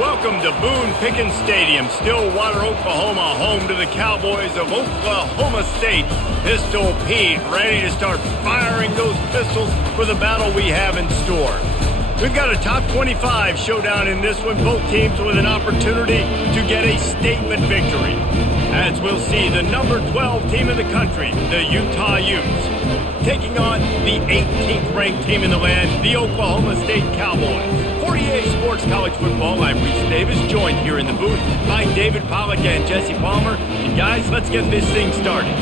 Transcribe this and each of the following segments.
Welcome to Boone Pickens Stadium, Stillwater, Oklahoma, home to the Cowboys of Oklahoma State. Pistol Pete ready to start firing those pistols for the battle we have in store. We've got a top 25 showdown in this one, both teams with an opportunity to get a statement victory. As we'll see, the number 12 team in the country, the Utah Utes, taking on the 18th ranked team in the land, the Oklahoma State Cowboys. 48 Sports College Football, I'm Reese Davis, joined here in the booth by David Pollack and Jesse Palmer. And guys, let's get this thing started.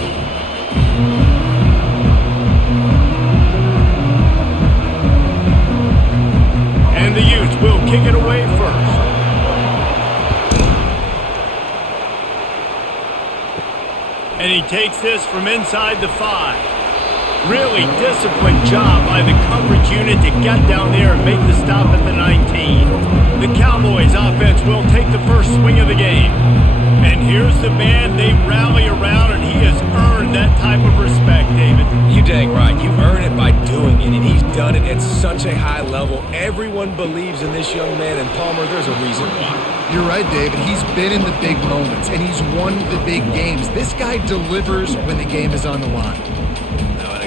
And the Utes will kick it away first. And he takes this from inside the 5. Really disciplined job by the coverage unit to get down there and make the stop at the 19. The Cowboys offense will take the first swing of the game. And here's the man they rally around, and he has earned that type of respect, David. You dang right. You earn it by doing it, and he's done it at such a high level. Everyone believes in this young man, and Palmer, there's a reason why. You're right, David. He's been in the big moments, and he's won the big games. This guy delivers when the game is on the line.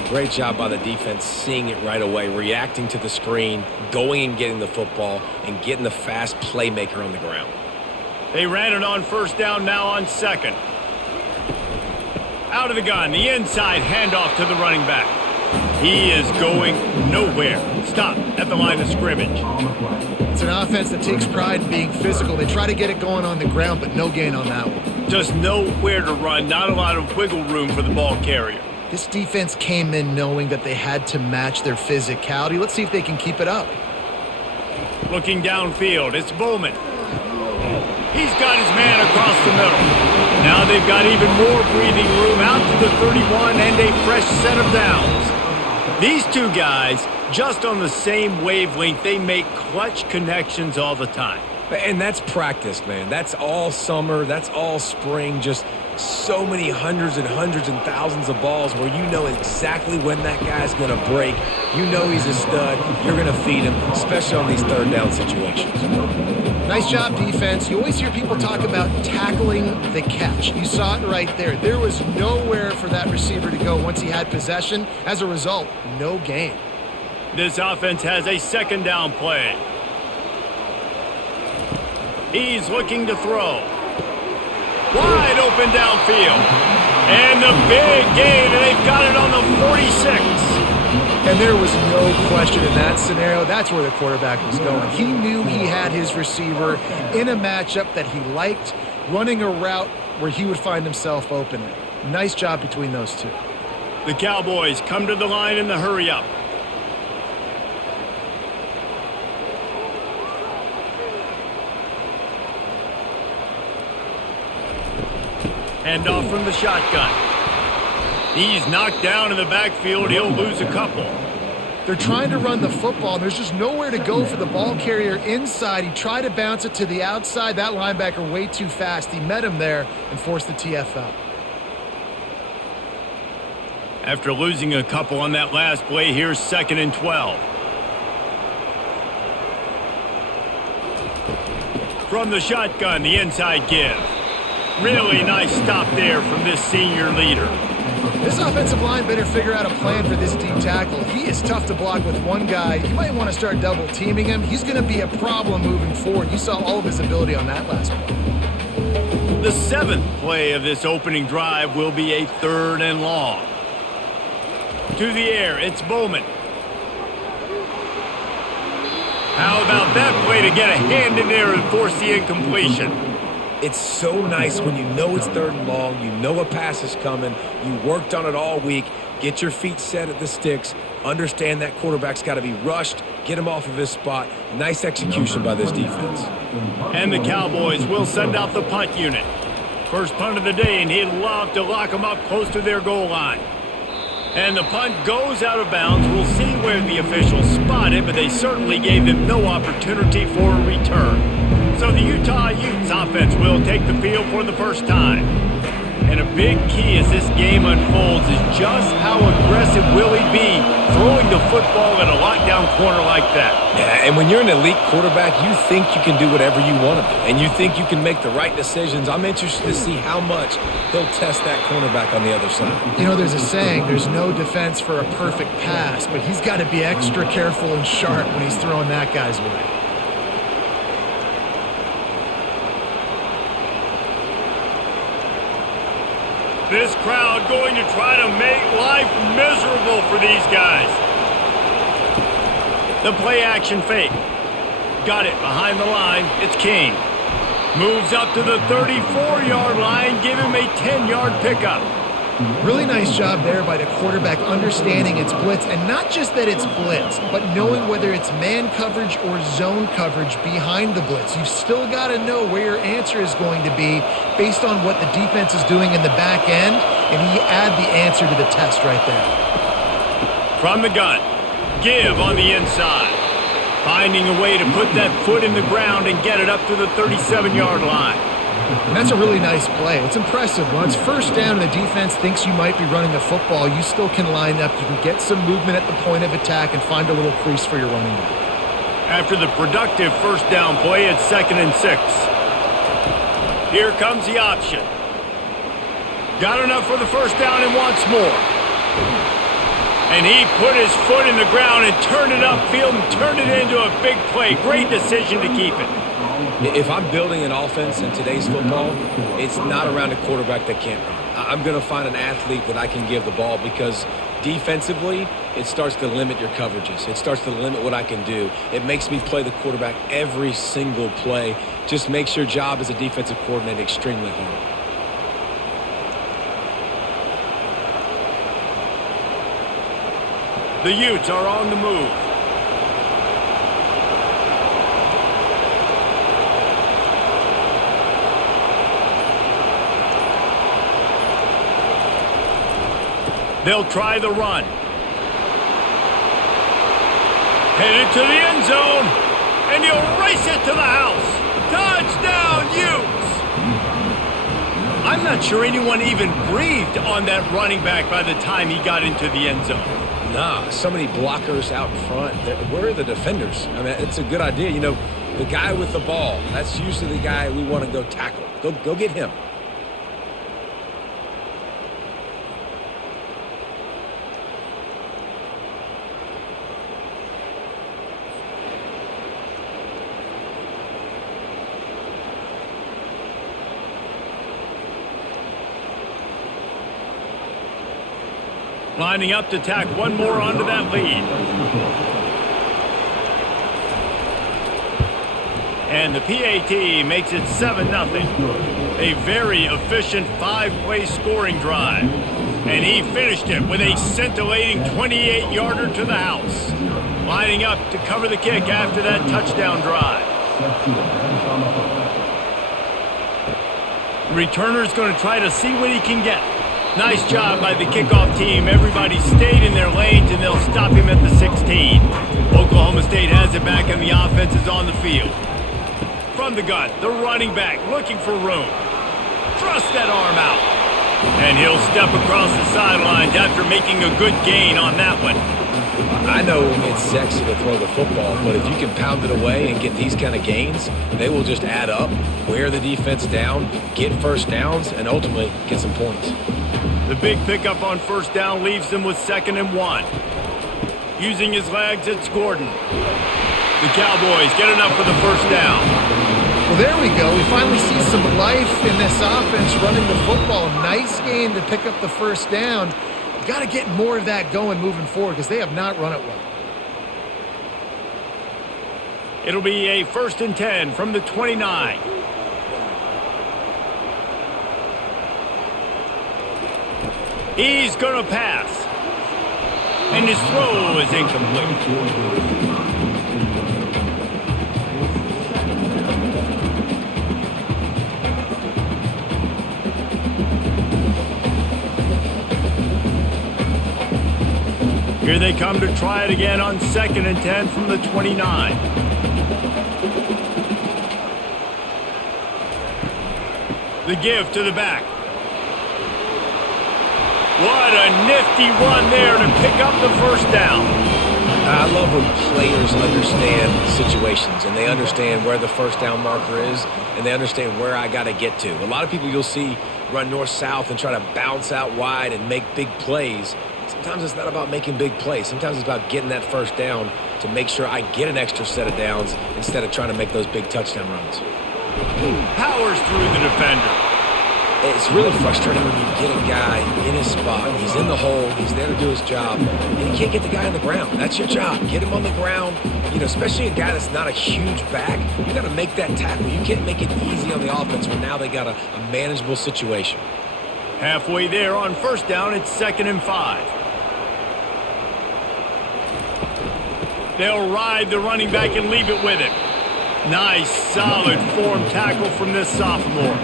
Great job by the defense, seeing it right away, reacting to the screen, going and getting the football, and getting the fast playmaker on the ground. They ran it on first down, now on second. Out of the gun, the inside handoff to the running back. He is going nowhere. Stop at the line of scrimmage. It's an offense that takes pride in being physical. They try to get it going on the ground, but no gain on that one. Just nowhere to run, not a lot of wiggle room for the ball carrier. This defense came in knowing that they had to match their physicality. Let's see if they can keep it up. Looking downfield, it's Bowman. He's got his man across the middle. Now they've got even more breathing room out to the 31 and a fresh set of downs. These two guys, just on the same wavelength, they make clutch connections all the time. And that's practice, man. That's all summer. That's all spring. Just so many hundreds and thousands of balls where you know exactly when that guy's going to break. You know he's a stud. You're going to feed him, especially on these third down situations. Nice job, defense. You always hear people talk about tackling the catch. You saw it right there. There was nowhere for that receiver to go once he had possession. As a result, no gain. This offense has a second down play. He's looking to throw. Wide open downfield. And the big gain, and they've got it on the 46. And there was no question in that scenario. That's where the quarterback was going. He knew he had his receiver in a matchup that he liked, running a route where he would find himself open. Nice job between those two. The Cowboys come to the line in the hurry-up. Hand off from the shotgun. He's knocked down in the backfield. He'll lose a couple. They're trying to run the football. There's just nowhere to go for the ball carrier inside. He tried to bounce it to the outside. That linebacker way too fast. He met him there and forced the TFL. After losing a couple on that last play, here's 2nd and 12. From the shotgun, the inside give. Really nice stop there from this senior leader. This offensive line better figure out a plan for this deep tackle. He is tough to block with one guy. You might want to start double teaming him. He's going to be a problem moving forward. You saw all of his ability on that last play. The 7th play of this opening drive will be a 3rd and long. To the air, it's Bowman. How about that play to get a hand in there and force the incompletion? It's so nice when you know it's 3rd and long, you know a pass is coming, you worked on it all week, get your feet set at the sticks, understand that quarterback's got to be rushed, get him off of his spot. Nice execution by this defense. And the Cowboys will send out the punt unit. First punt of the day, and he'd love to lock them up close to their goal line. And the punt goes out of bounds. We'll see where the officials spot it, but they certainly gave him no opportunity for a return. So the Utah Utes offense will take the field for the first time. And a big key as this game unfolds is just how aggressive will he be throwing the football at a lockdown corner like that. Yeah, and when you're an elite quarterback, you think you can do whatever you want to do, and you think you can make the right decisions. I'm interested to see how much he'll test that cornerback on the other side. You know, there's a saying, there's no defense for a perfect pass, but he's got to be extra careful and sharp when he's throwing that guy's way. This crowd going to try to make life miserable for these guys. The play action fake. Got it behind the line. It's King. Moves up to the 34-yard line. Give him a 10-yard pickup. Really nice job there by the quarterback understanding it's blitz, and not just that it's blitz, but knowing whether it's man coverage or zone coverage behind the blitz. You've still got to know where your answer is going to be based on what the defense is doing in the back end, and he add the answer to the test right there. From the gun, give on the inside. Finding a way to put that foot in the ground and get it up to the 37-yard line. And that's a really nice play. It's impressive. When it's first down and the defense thinks you might be running the football, you still can line up. You can get some movement at the point of attack and find a little crease for your running back. After the productive first down play, it's 2nd and 6. Here comes the option. Got enough for the first down and wants more. And he put his foot in the ground and turned it upfield and turned it into a big play. Great decision to keep it. If I'm building an offense in today's football, it's not around a quarterback that can't run. I'm going to find an athlete that I can give the ball, because defensively, it starts to limit your coverages. It starts to limit what I can do. It makes me play the quarterback every single play. Just makes your job as a defensive coordinator extremely hard. The Utes are on the move. They'll try the run. Headed to the end zone, and he'll race it to the house. Touchdown, Utes! I'm not sure anyone even breathed on that running back by the time he got into the end zone. Nah, so many blockers out in front. Where are the defenders? I mean, it's a good idea. You know, the guy with the ball, that's usually the guy we want to go tackle. Go get him. Lining up to tack one more onto that lead. And the PAT makes it 7-0. A very efficient 5-play scoring drive. And he finished it with a scintillating 28-yarder to the house. Lining up to cover the kick after that touchdown drive. The returner's going to try to see what he can get. Nice job by the kickoff team. Everybody stayed in their lanes, and they'll stop him at the 16. Oklahoma State has it back, and the offense is on the field. From the gun, the running back looking for room. Thrust that arm out. And he'll step across the sidelines after making a good gain on that one. I know it's sexy to throw the football, but if you can pound it away and get these kind of gains, they will just add up, wear the defense down, get first downs, and ultimately get some points. The big pickup on first down leaves them with 2nd and 1. Using his legs, it's Gordon. The Cowboys get enough for the first down. Well, there we go. We finally see some life in this offense running the football. Nice game to pick up the first down. You got to get more of that going moving forward, because they have not run it well. It'll be a 1st and 10 from the 29. He's going to pass. And his throw is incomplete. Here they come to try it again on 2nd and 10 from the 29. The give to the back. What a nifty run there to pick up the first down. I love when players understand situations and they understand where the first down marker is and they understand where I got to get to. A lot of people you'll see run north-south and try to bounce out wide and make big plays. Sometimes it's not about making big plays. Sometimes it's about getting that first down to make sure I get an extra set of downs instead of trying to make those big touchdown runs. Powers through the defender. It's really frustrating when you get a guy in his spot. He's in the hole. He's there to do his job. And you can't get the guy on the ground. That's your job. Get him on the ground. You know, especially a guy that's not a huge back. You got to make that tackle. You can't make it easy on the offense when now they got a manageable situation. Halfway there on first down, it's 2nd and 5. They'll ride the running back and leave it with him. Nice, solid form tackle from this sophomore.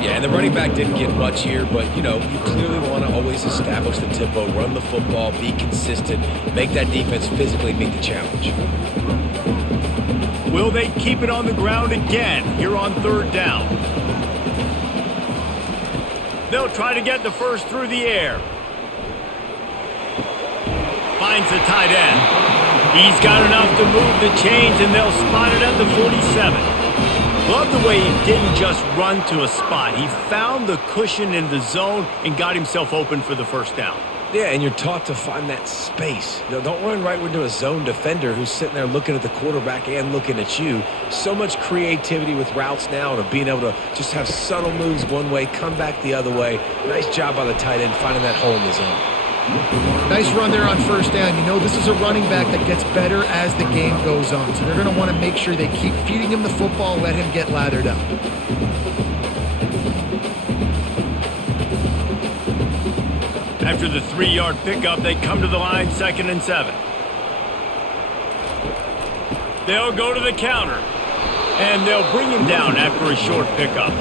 Yeah, and the running back didn't get much here, but, you know, you clearly want to always establish the tempo, run the football, be consistent, make that defense physically meet the challenge. Will they keep it on the ground again here on 3rd down? They'll try to get the first through the air. Finds the tight end. He's got enough to move the chains, and they'll spot it at the 47. Love the way he didn't just run to a spot. He found the cushion in the zone and got himself open for the first down. Yeah, and you're taught to find that space. You know, don't run right into a zone defender who's sitting there looking at the quarterback and looking at you. So much creativity with routes now and of being able to just have subtle moves one way, come back the other way. Nice job by the tight end finding that hole in the zone. Nice run there on first down. You know, this is a running back that gets better as the game goes on. So they're going to want to make sure they keep feeding him the football, let him get lathered up. After the 3-yard pickup, they come to the line, 2nd and 7. They'll go to the counter, and they'll bring him down after a short pickup.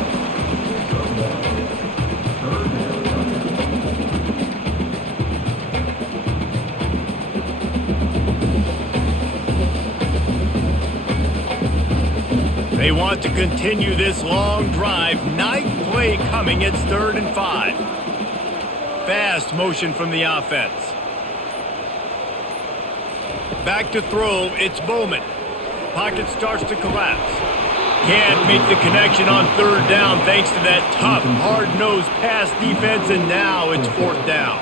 They want to continue this long drive. 9th play coming. It's 3rd and 5. Fast motion from the offense. Back to throw. It's Bowman. Pocket starts to collapse. Can't make the connection on 3rd down thanks to that tough, hard-nosed pass defense, and now it's 4th down.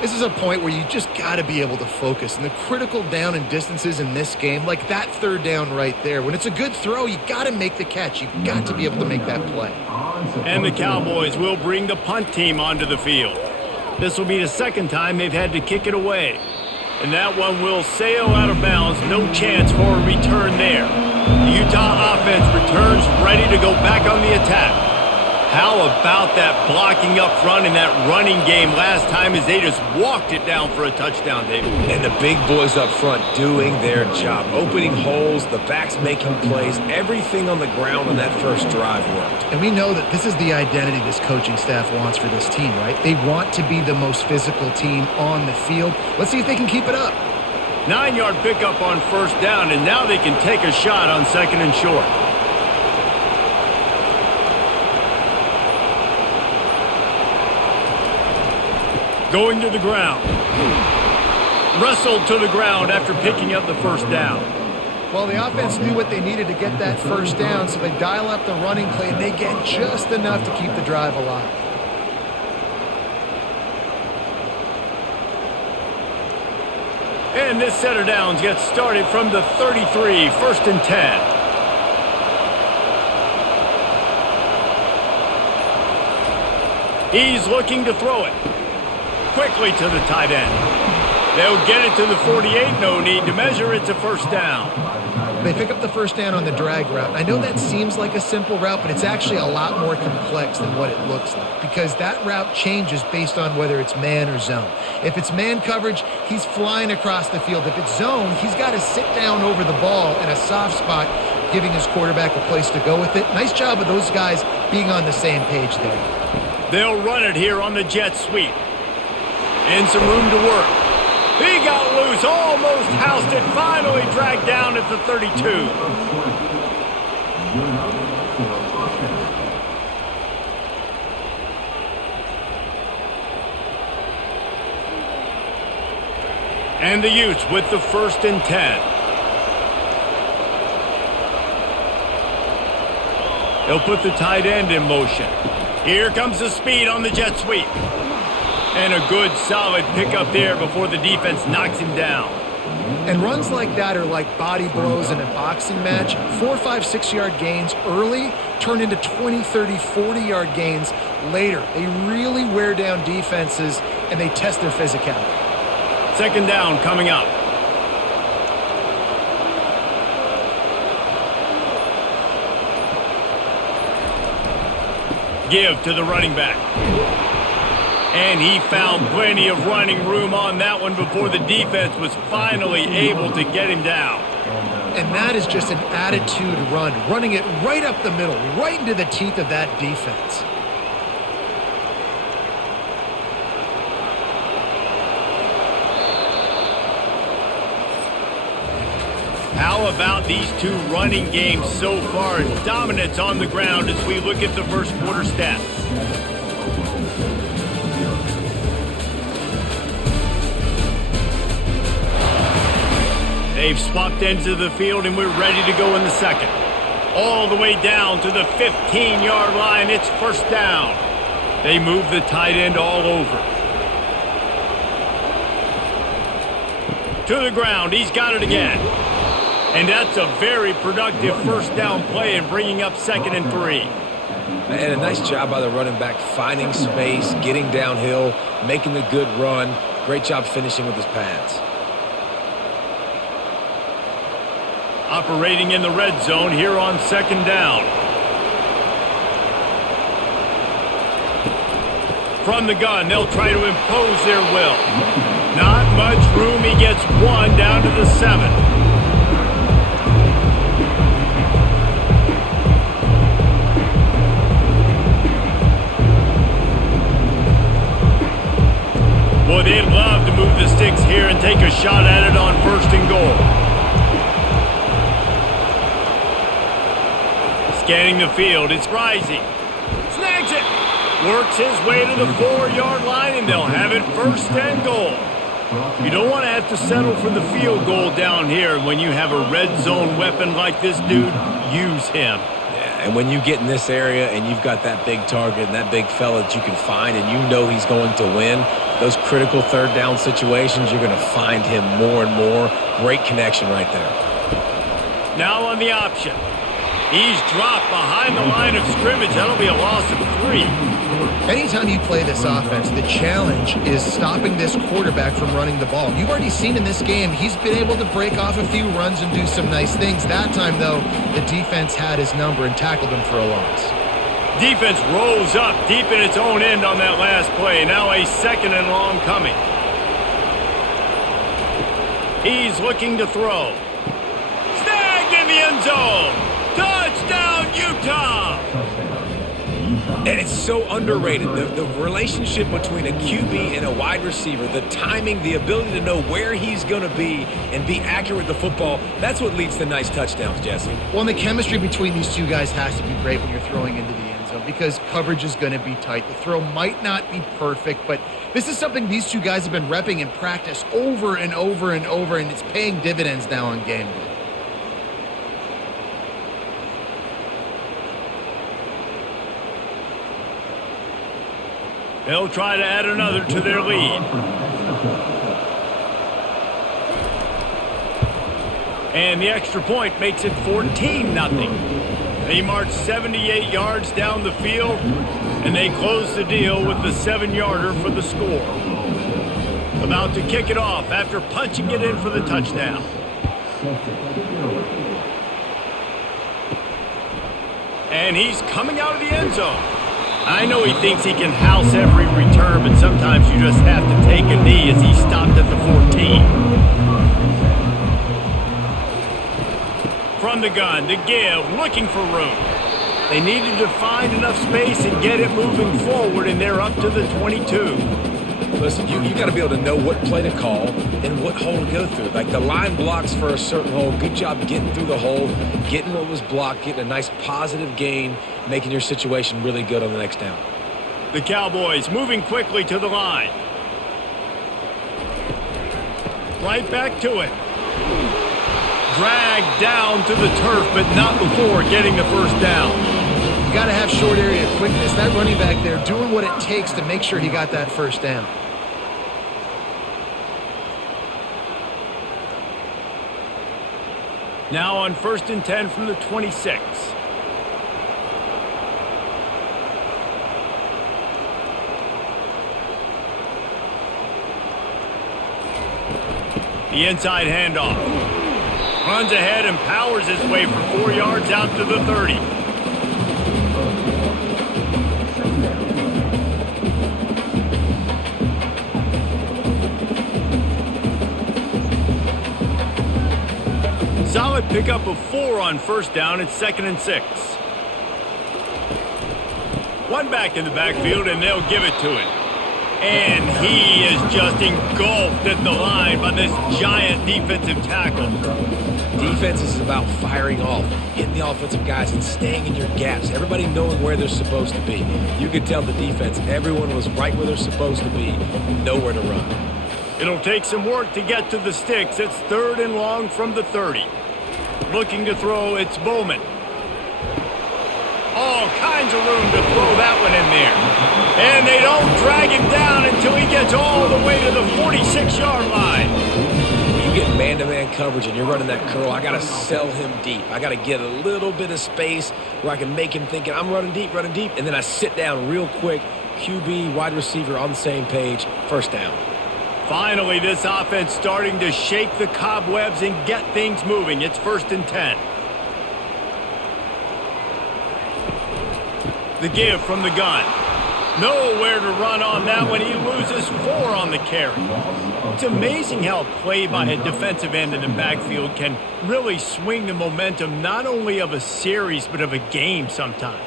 This is a point where you just got to be able to focus. And the critical down and distances in this game, like that 3rd down right there, when it's a good throw, you got to make the catch. You've got to be able to make that play. And the Cowboys will bring the punt team onto the field. This will be the 2nd time they've had to kick it away. And that one will sail out of bounds. No chance for a return there. The Utah offense returns ready to go back on the attack. How about that blocking up front in that running game last time as they just walked it down for a touchdown, David? And the big boys up front doing their job. Opening holes, the backs making plays, everything on the ground on that first drive worked. And we know that this is the identity this coaching staff wants for this team, right? They want to be the most physical team on the field. Let's see if they can keep it up. 9-yard pickup on first down, and now they can take a shot on 2nd and short. Going to the ground. Wrestled to the ground after picking up the first down. Well, the offense knew what they needed to get that first down, so they dial up the running play, and they get just enough to keep the drive alive. And this set of downs gets started from the 33, 1st and 10. He's looking to throw it. Quickly to the tight end. They'll get it to the 48. No need to measure. It's a first down. They pick up the first down on the drag route. I know that seems like a simple route, but it's actually a lot more complex than what it looks like because that route changes based on whether it's man or zone. If it's man coverage, he's flying across the field. If it's zone, he's got to sit down over the ball in a soft spot, giving his quarterback a place to go with it. Nice job of those guys being on the same page there. They'll run it here on the jet sweep. And some room to work. He got loose, almost housed it, finally dragged down at the 32. And the Utes with the 1st and 10. He'll put the tight end in motion. Here comes the speed on the jet sweep. And a good, solid pickup there before the defense knocks him down. And runs like that are like body blows in a boxing match. 4, 5, 6-yard gains early turn into 20, 30, 40-yard gains later. They really wear down defenses, and they test their physicality. 2nd down coming up. Give to the running back. And he found plenty of running room on that one before the defense was finally able to get him down. And that is just an attitude run, running it right up the middle, right into the teeth of that defense. How about these two running games so far? Dominance on the ground as we look at the first quarter stats. They've swapped ends of the field, and we're ready to go in the second. All the way down to the 15-yard line. It's 1st down. They move the tight end all over. To the ground. He's got it again. And that's a very productive 1st down play and bringing up 2nd and 3. And a nice job by the running back, finding space, getting downhill, making a good run. Great job finishing with his pads. Operating in the red zone here on 2nd down. From the gun, they'll try to impose their will. Not much room. He gets 1 down to the 7. Boy, they'd love to move the sticks here and take a shot at it on 1st and goal. Scanning the field, it's rising. Snags it. Works his way to the 4-yard line, and they'll have it 1st and goal. You don't want to have to settle for the field goal down here. When you have a red zone weapon like this dude, use him. And when you get in this area and you've got that big target and that big fella that you can find and you know he's going to win, those critical 3rd down situations, you're going to find him more and more. Great connection right there. Now on the option. He's dropped behind the line of scrimmage. That'll be a loss of 3. Anytime you play this offense, the challenge is stopping this quarterback from running the ball. You've already seen in this game, he's been able to break off a few runs and do some nice things. That time, though, the defense had his number and tackled him for a loss. Defense rolls up deep in its own end on that last play. Now a 2nd and long coming. He's looking to throw. Snagged in the end zone. Touchdown, Utah! And it's so underrated. The relationship between a QB and a wide receiver, the timing, the ability to know where he's going to be and be accurate with the football, that's what leads to nice touchdowns, Jesse. Well, and the chemistry between these two guys has to be great when you're throwing into the end zone because coverage is going to be tight. The throw might not be perfect, but this is something these two guys have been repping in practice over and over and over, and it's paying dividends now on game day. They'll try to add another to their lead. And the extra point makes it 14-0. They march 78 yards down the field, and they close the deal with the 7-yarder for the score. About to kick it off after punching it in for the touchdown. And he's coming out of the end zone. I know he thinks he can house every return, but sometimes you just have to take a knee as he stopped at the 14. From the gun, to give, looking for room. They needed to find enough space and get it moving forward, and they're up to the 22. Listen, you got to be able to know what play to call and what hole to go through. Like the line blocks for a certain hole. Good job getting through the hole, getting what was blocked, getting a nice positive gain, making your situation really good on the next down. The Cowboys moving quickly to the line. right back to it. Dragged down to the turf, but not before getting the first down. You got to have short area quickness. That running back there doing what it takes to make sure he got that first down. Now on 1st and 10 from the 26. The inside handoff. Runs ahead and powers his way for 4 yards out to the 30. Solid pickup of 4 on 1st down. It's 2nd and 6. One back in the backfield, and they'll give it to him. And he is just engulfed at the line by this giant defensive tackle. Defense is about firing off, hitting the offensive guys, and staying in your gaps. Everybody knowing where they're supposed to be. You could tell the defense, everyone was right where they're supposed to be, nowhere to run. It'll take some work to get to the sticks. It's 3rd and long from the 30. Looking to throw, it's Bowman. All kinds of room to throw that one in there. And they don't drag him down until he gets all the way to the 46-yard line. When you get man-to-man coverage and you're running that curl, I got to sell him deep. I got to get a little bit of space where I can make him thinking, I'm running deep, and then I sit down real quick. QB, wide receiver on the same page, 1st down. Finally, this offense starting to shake the cobwebs and get things moving. It's 1st and 10. The give from the gun. Nowhere to run on that one. He loses 4 on the carry. It's amazing how a play by a defensive end in the backfield can really swing the momentum not only of a series but of a game sometimes.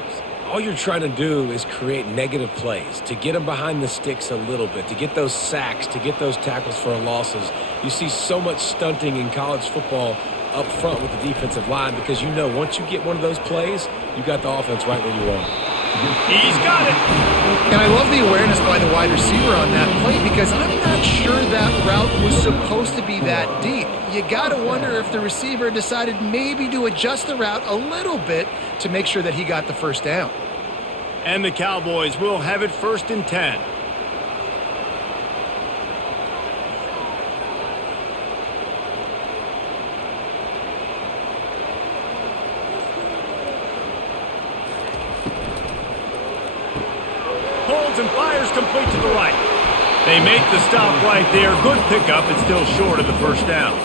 All you're trying to do is create negative plays, to get them behind the sticks a little bit, to get those sacks, to get those tackles for losses. You see so much stunting in college football up front with the defensive line because you know once you get one of those plays, you got the offense right where you want it. He's got it. And I love the awareness by the wide receiver on that play because I'm not sure that route was supposed to be that deep. You got to wonder if the receiver decided maybe to adjust the route a little bit to make sure that he got the first down. And the Cowboys will have it 1st and 10. Holds and fires complete to the right. They make the stop right there. Good pickup. It's still short of the first down.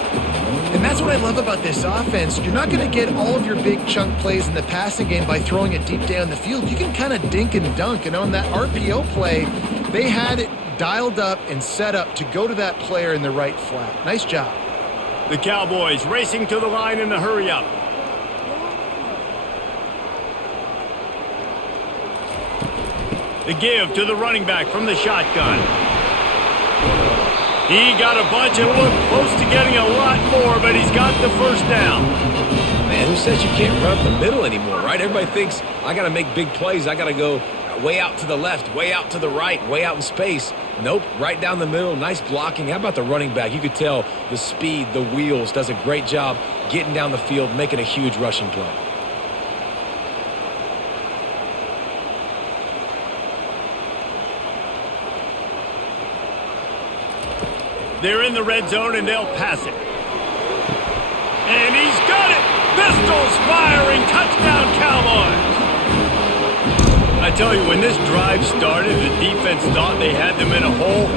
And that's what I love about this offense. You're not going to get all of your big chunk plays in the passing game by throwing it deep down the field. You can kind of dink and dunk. And on that RPO play, they had it dialed up and set up to go to that player in the right flat. Nice job. The Cowboys racing to the line in the hurry-up. The give to the running back from the shotgun. He got a bunch and looked close to getting a lot more, but he's got the first down. Man, who says you can't run up the middle anymore, right? Everybody thinks I got to make big plays. I got to go way out to the left, way out to the right, way out in space. Nope, right down the middle, nice blocking. How about the running back? You could tell the speed, the wheels, does a great job getting down the field, making a huge rushing play. They're in the red zone, and they'll pass it. And he's got it! Pistols firing! Touchdown, Cowboys! I tell you, when this drive started, the defense thought they had them in a hole.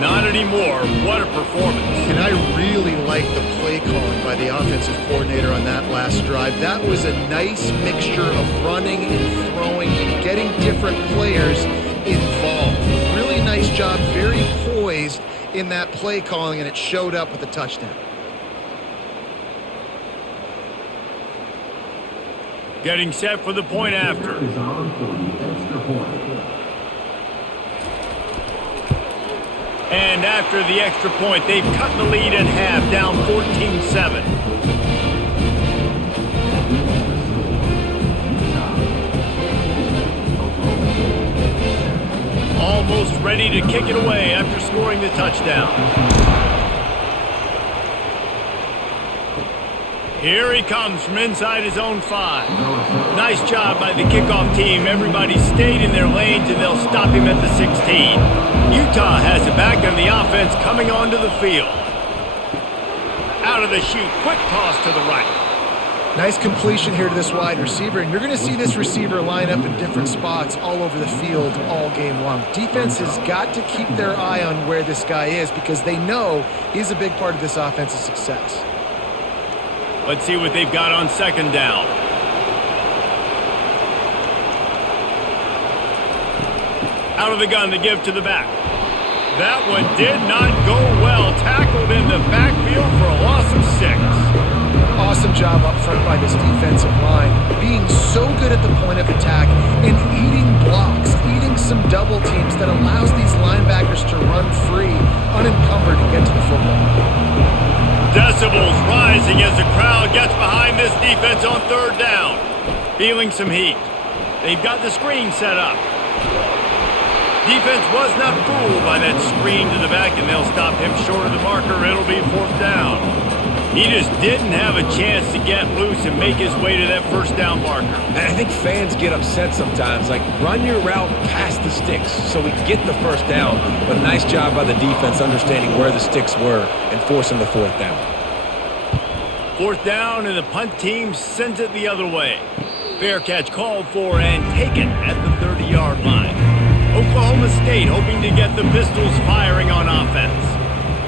Not anymore. What a performance. And I really like the play calling by the offensive coordinator on that last drive. That was a nice mixture of running and throwing and getting different players involved. Really nice job, very poised in that play calling, and it showed up with a touchdown. Getting set for the point after. And after the extra point, they've cut the lead in half, down 14-7. Almost ready to kick it away after scoring the touchdown. Here he comes from inside his own 5. Nice job by the kickoff team. Everybody stayed in their lanes, and they'll stop him at the 16. Utah has it back, and the offense coming onto the field. Out of the chute, quick toss to the right. Nice completion here to this wide receiver, and you're going to see this receiver line up in different spots all over the field all game long. Defense has got to keep their eye on where this guy is because they know he's a big part of this offense's success. Let's see what they've got on second down. Out of the gun to give to the back. That one did not go well. Tackled in the backfield for a loss of 6. Awesome job up front by this defensive line, being so good at the point of attack and eating blocks, eating some double teams that allows these linebackers to run free, unencumbered to get to the football. Decibels rising as the crowd gets behind this defense on third down. Feeling some heat. They've got the screen set up. Defense was not fooled by that screen to the back, and they'll stop him short of the marker. It'll be fourth down. He just didn't have a chance to get loose and make his way to that first down marker. And I think fans get upset sometimes. Like, run your route past the sticks so we get the first down. But nice job by the defense understanding where the sticks were and forcing the fourth down. Fourth down, and the punt team sends it the other way. Fair catch called for and taken at the 30-yard line. Oklahoma State hoping to get the Pistols firing on offense.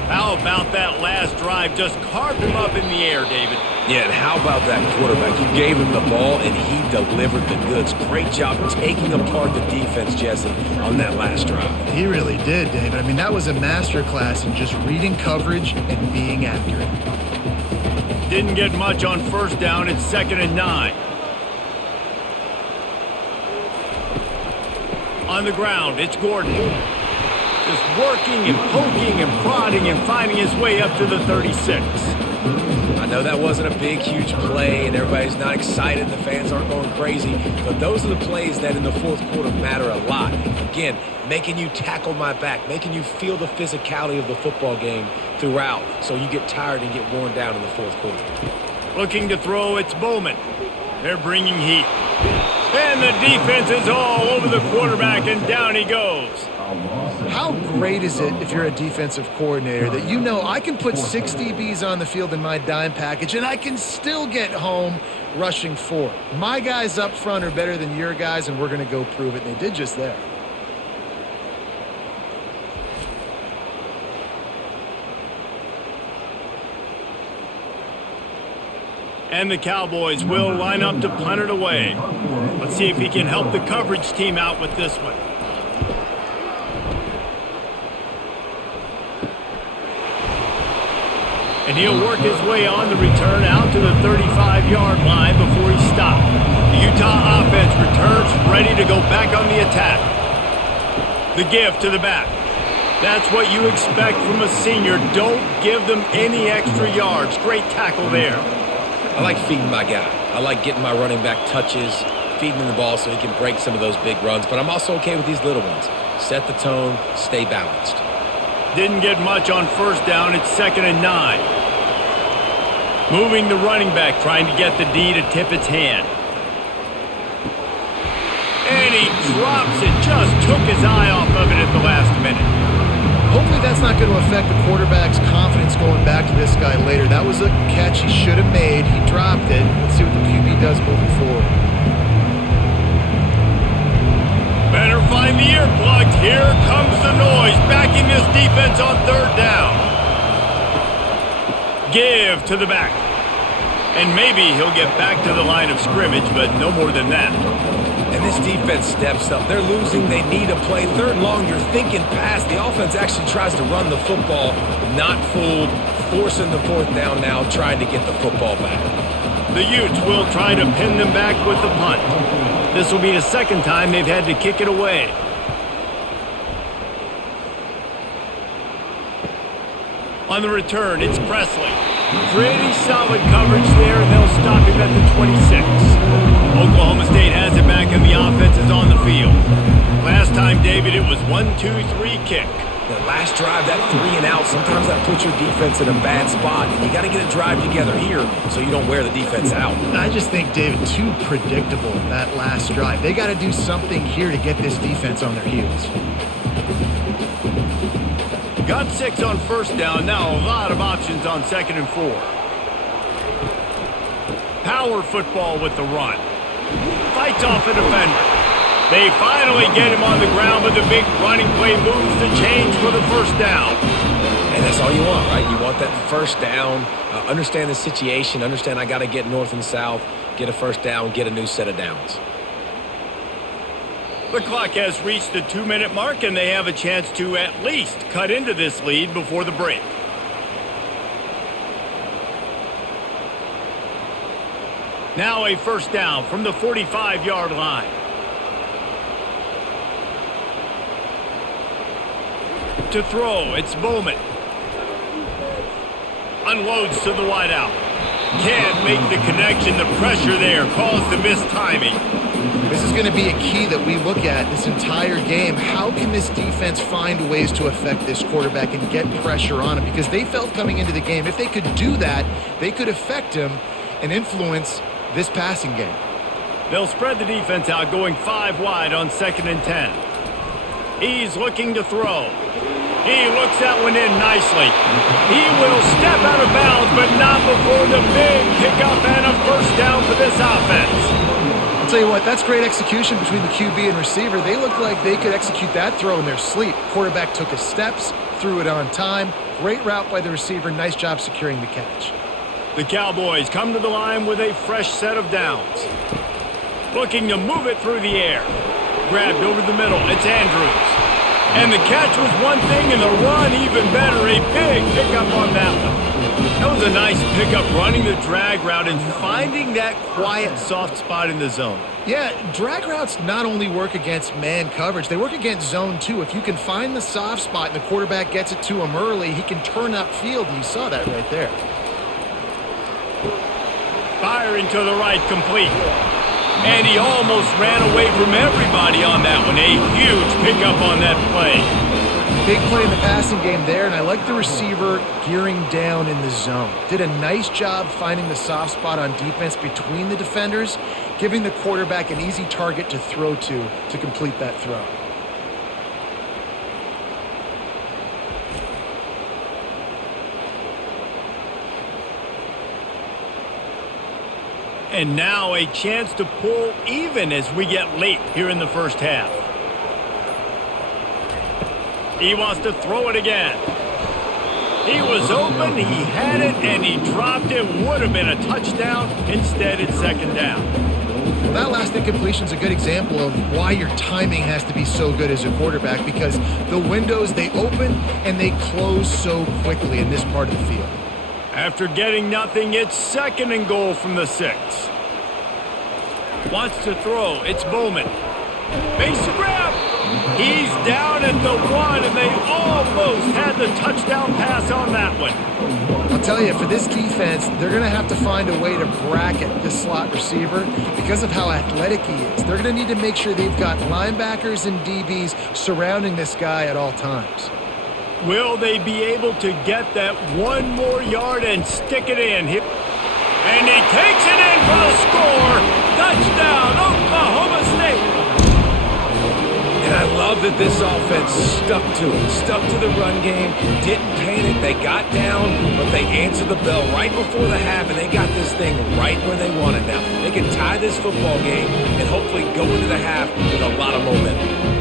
How about that last drive? Just carved him up in the air, David. Yeah, and how about that quarterback? You gave him the ball, and he delivered the goods. Great job taking apart the defense, Jesse, on that last drive. He really did, David. I mean, that was a masterclass in just reading coverage and being accurate. Didn't get much on first down. It's 2nd and 9. On the ground, it's Gordon. Just working and poking and prodding and finding his way up to the 36. I know that wasn't a big, huge play, and everybody's not excited. The fans aren't going crazy. But those are the plays that in the fourth quarter matter a lot. Again, making you tackle my back, making you feel the physicality of the football game throughout so you get tired and get worn down in the fourth quarter. Looking to throw, it's Bowman. They're bringing heat. And the defense is all over the quarterback, and down he goes. How great is it if you're a defensive coordinator that you know I can put 6 DBs on the field in my dime package and I can still get home rushing 4. My guys up front are better than your guys, and we're going to go prove it. And they did just that. And the Cowboys will line up to punt it away. Let's see if he can help the coverage team out with this one. And he'll work his way on the return out to the 35-yard line before he stopped. The Utah offense returns ready to go back on the attack. The give to the back. That's what you expect from a senior. Don't give them any extra yards. Great tackle there. I like feeding my guy. I like getting my running back touches, feeding him the ball so he can break some of those big runs. But I'm also okay with these little ones. Set the tone, stay balanced. Didn't get much on first down. It's 2nd and 9. Moving the running back, trying to get the D to tip its hand. And he drops it. Just took his eye off of it at the last minute. Hopefully that's not going to affect the quarterback's confidence going back to this guy later. That was a catch he should have made. He dropped it. Let's see what the QB does moving forward. Better find the earplugs. Here comes the noise, backing this defense on third down. Give to the back. And maybe he'll get back to the line of scrimmage, but no more than that. And this defense steps up. They're losing. They need a play. Third and long, you're thinking pass. The offense actually tries to run the football. Not fooled. Forcing the fourth down now, trying to get the football back. The Utes will try to pin them back with the punt. This will be the second time they've had to kick it away. On the return, it's Presley. Pretty solid coverage there, and they'll stop him at the 26. Oklahoma State has it back, and the offense is on the field. Last time, David, it was 1-2-3 kick. The last drive, that 3 and out, sometimes that puts your defense in a bad spot. And you got to get a drive together here so you don't wear the defense out. I just think, David, too predictable, that last drive. They got to do something here to get this defense on their heels. Got 6 on first down. Now a lot of options on 2nd and 4. Power football with the run. Fights off a defender. They finally get him on the ground, but the big running play moves the change for the first down. And that's all you want, right? You want that first down. Understand the situation. Understand I got to get north and south, get a first down, get a new set of downs. The clock has reached the 2-minute mark, and they have a chance to at least cut into this lead before the break. Now a first down from the 45-yard line. To throw, it's Bowman. Unloads to the wideout. Can't make the connection. The pressure there caused the missed timing. This is going to be a key that we look at this entire game. How can this defense find ways to affect this quarterback and get pressure on him? Because they felt coming into the game, if they could do that, they could affect him and influence this passing game. They'll spread the defense out, going 5 wide on 2nd and 10. He's looking to throw. He looks that one in nicely. He will step out of bounds, but not before the big pickup and a first down for this offense. I'll tell you what, that's great execution between the QB and receiver. They look like they could execute that throw in their sleep. Quarterback took his steps, threw it on time. Great route by the receiver. Nice job securing the catch. The Cowboys come to the line with a fresh set of downs. Looking to move it through the air. Grabbed over the middle. It's Andrews. And the catch was one thing, and the run even better. A big pickup on that one. That was a nice pickup, running the drag route and finding that quiet, soft spot in the zone. Yeah, drag routes not only work against man coverage, they work against zone too. If you can find the soft spot and the quarterback gets it to him early, he can turn upfield, and you saw that right there. Firing to the right, complete. And he almost ran away from everybody on that one. A huge pickup on that play. Big play in the passing game there, and I like the receiver gearing down in the zone. Did a nice job finding the soft spot on defense between the defenders, giving the quarterback an easy target to throw to complete that throw. And now a chance to pull even as we get late here in the first half. He wants to throw it again. He was open, he had it, and he dropped it. Would have been a touchdown. Instead, it's 2nd down. Well, that last incompletion is a good example of why your timing has to be so good as a quarterback, because the windows, they open and they close so quickly in this part of the field. After getting nothing, it's 2nd and goal from the 6. Wants to throw. It's Bowman. Makes the grab. He's down at the 1, and they almost had the touchdown pass on that one. I'll tell you, for this defense, they're going to have to find a way to bracket this slot receiver because of how athletic he is. They're going to need to make sure they've got linebackers and DBs surrounding this guy at all times. Will they be able to get that 1 more yard and stick it in? And he takes it in for the score. Touchdown, Oklahoma State. And I love that this offense stuck to it, stuck to the run game, didn't panic. They got down, but they answered the bell right before the half, and they got this thing right where they want it now. They can tie this football game and hopefully go into the half with a lot of momentum.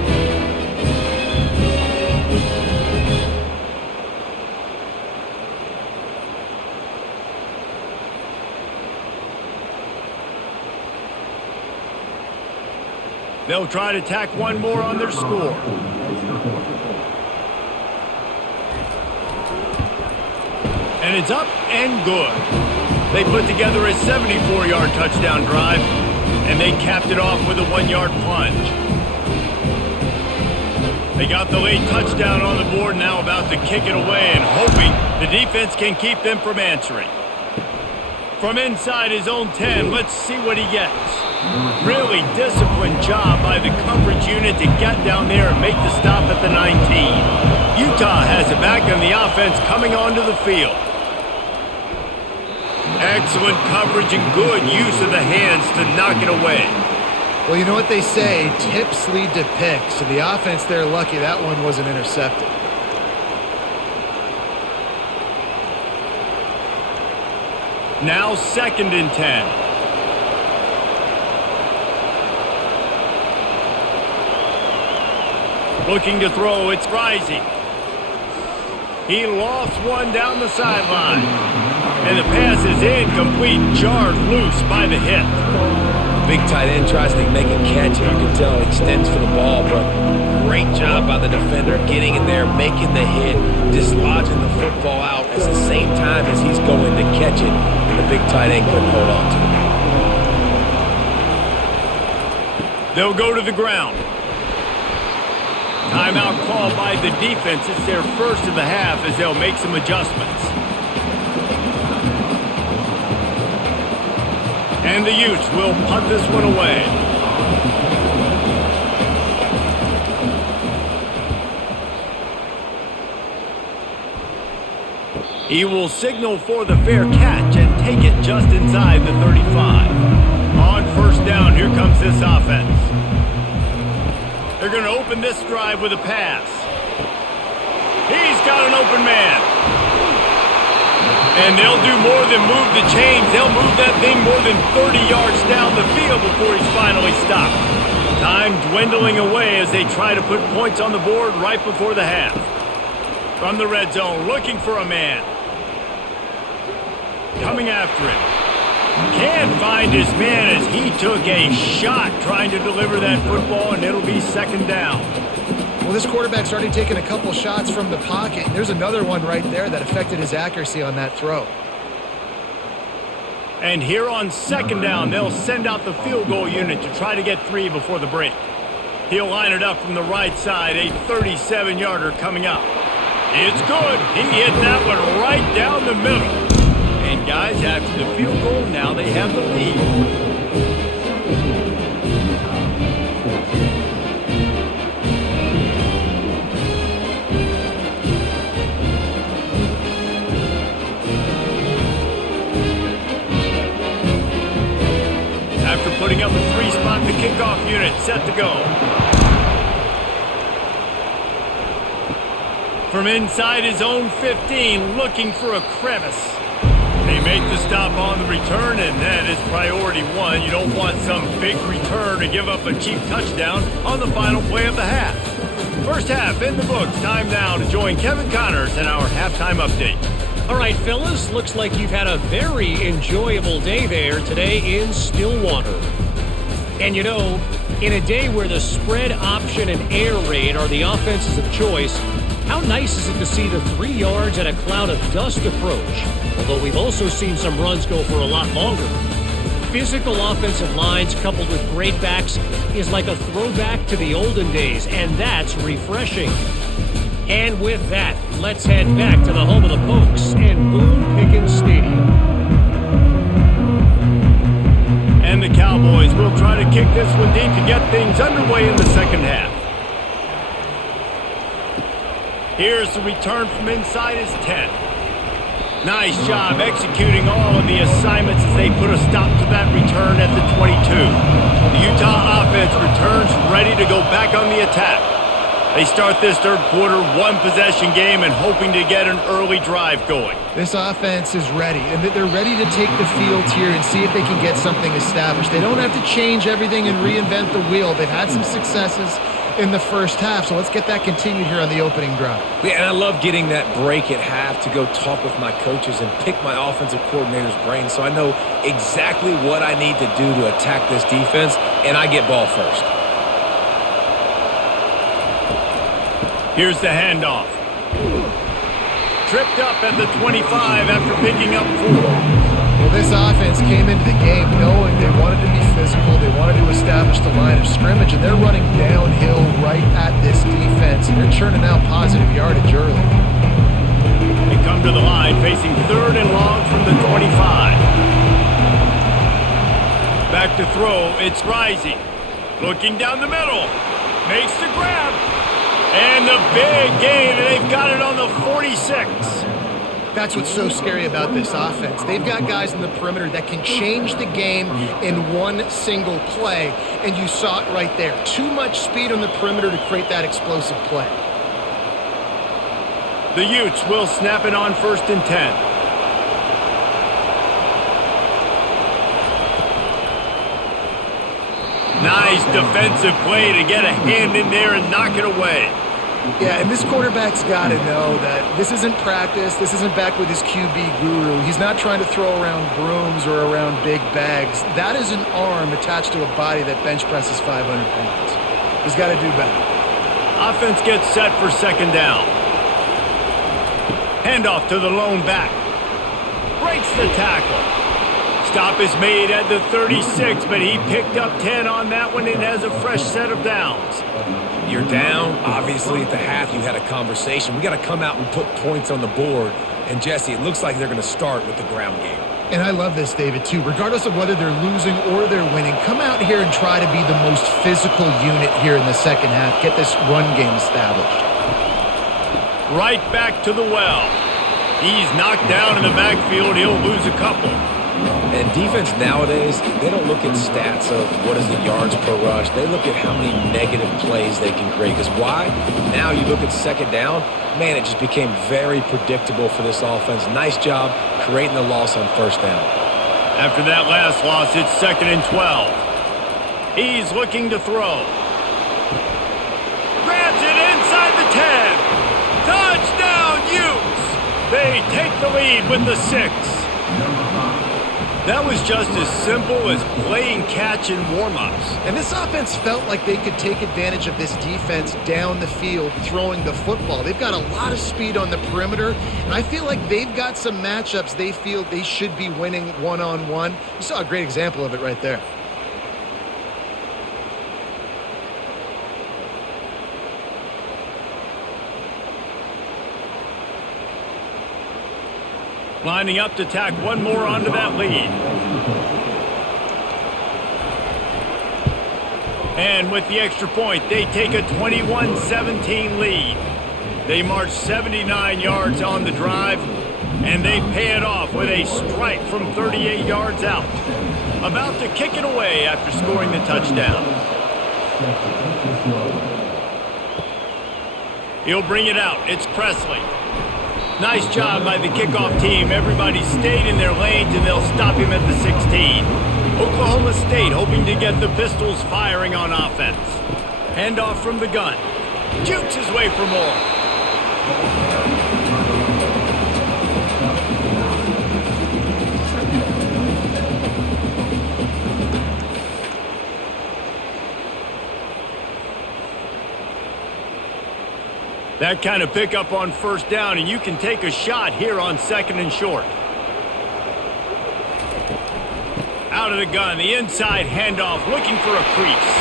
They'll try to tack 1 more on their score. And it's up and good. They put together a 74-yard touchdown drive, and they capped it off with a 1-yard plunge. They got the late touchdown on the board, now about to kick it away and hoping the defense can keep them from answering. From inside his own 10, let's see what he gets. Really disciplined job by the coverage unit to get down there and make the stop at the 19. You Utah has it back and the offense coming onto the field. Excellent coverage and good use of the hands to knock it away. Well, you know what they say, tips lead to picks. And the offense, they're lucky that one wasn't intercepted. Now 2nd and 10. Looking to throw, it's Rising. He lofts one down the sideline. And the pass is incomplete, jarred loose by the hit. The big tight end tries to make a catch, and you can tell he extends for the ball, but great job by the defender getting in there, making the hit, dislodging the football out at the same time as he's going to catch it. And the big tight end couldn't hold on to it. They'll go to the ground. Timeout called by the defense. It's their first of the half as they'll make some adjustments. And the Utes will punt this one away. He will signal for the fair catch and take it just inside the 35. On 1st down, here comes this offense. They're going to open this drive with a pass. He's got an open man. And they'll do more than move the chains. They'll move that thing more than 30 yards down the field before he's finally stopped. Time dwindling away as they try to put points on the board right before the half. From the red zone, looking for a man. Coming after him. Can't find his man as he took a shot trying to deliver that football, and it'll be 2nd down. Well, this quarterback's already taken a couple shots from the pocket. There's another one right there that affected his accuracy on that throw. And here on 2nd down, they'll send out the field goal unit to try to get 3 before the break. He'll line it up from the right side, a 37-yarder coming up. It's good. He hit that one right down the middle. And guys, after the field goal, now they have the lead. After putting up a 3-spot, the kickoff unit set to go. From inside his own 15, looking for a crevice. They make the stop on the return, and that is priority 1. You don't want some big return to give up a cheap touchdown on the final play of the half. First half in the books. Time now to join Kevin Connors in our halftime update. All right, fellas, looks like you've had a very enjoyable day there today in Stillwater. And you know, in a day where the spread option and air raid are the offenses of choice, how nice is it to see the 3 yards and a cloud of dust approach? Although we've also seen some runs go for a lot longer. Physical offensive lines coupled with great backs is like a throwback to the olden days, and that's refreshing. And with that, let's head back to the home of the Pokes and Boone Pickens Stadium. And the Cowboys will try to kick this one deep to get things underway in the 2nd half. Here's the return from inside his 10. Nice job executing all of the assignments as they put a stop to that return at the 22. The Utah offense returns ready to go back on the attack. They start this 3rd quarter 1-possession game and hoping to get an early drive going. This offense is ready, and they're ready to take the field here and see if they can get something established. They don't have to change everything and reinvent the wheel. They've had some successes in the first half, so let's get that continued here on the opening drive. Yeah, and I love getting that break at half to go talk with my coaches and pick my offensive coordinator's brain so I know exactly what I need to do to attack this defense, and I get ball first. Here's the handoff. Tripped up at the 25 after picking up 4. Well, this offense came into the game knowing they wanted to be physical, they wanted to establish the line of scrimmage, and they're running downhill right at this defense, and they're churning out positive yardage early. They come to the line facing 3rd and long from the 25. Back to throw, it's Rising. Looking down the middle. Makes the grab. And the big gain, and they've got it on the 46. That's what's so scary about this offense. They've got guys in the perimeter that can change the game in one single play, and you saw it right there. Too much speed on the perimeter to create that explosive play. The Utes will snap it on 1st and 10. Nice defensive play to get a hand in there and knock it away. Yeah, and this quarterback's got to know that this isn't practice. This isn't back with his QB guru. He's not trying to throw around brooms or around big bags. That is an arm attached to a body that bench presses 500 pounds. He's got to do better. Offense gets set for 2nd down. Handoff to the lone back. Breaks the tackle. Stop is made at the 36, but he picked up 10 on that one and has a fresh set of downs. You're down. Obviously, at the half, you had a conversation. We got to come out and put points on the board. And, Jesse, it looks like they're going to start with the ground game. And I love this, David, too. Regardless of whether they're losing or they're winning, come out here and try to be the most physical unit here in the second half. Get this run game established. Right back to the well. He's knocked down in the backfield. He'll lose a couple. And defense nowadays, they don't look at stats of what is the yards per rush. They look at how many negative plays they can create. Because why? Now you look at 2nd down, man, it just became very predictable for this offense. Nice job creating the loss on 1st down. After that last loss, it's 2nd and 12. He's looking to throw. Grabs it inside the 10. Touchdown, Utes! They take the lead with the 6. That was just as simple as playing catch in warm-ups. And this offense felt like they could take advantage of this defense down the field throwing the football. They've got a lot of speed on the perimeter, and I feel like they've got some matchups they feel they should be winning one-on-one. You saw a great example of it right there. Lining up to tack one more onto that lead. And with the extra point, they take a 21-17 lead. They march 79 yards on the drive, and they pay it off with a strike from 38 yards out. About to kick it away after scoring the touchdown. He'll bring it out. It's Presley. Nice job by the kickoff team. Everybody stayed in their lanes, and they'll stop him at the 16. Oklahoma State hoping to get the Pistols firing on offense. Handoff from the gun. Jukes his way for more. That kind of pickup on 1st down, and you can take a shot here on 2nd and short. Out of the gun, the inside handoff, looking for a crease.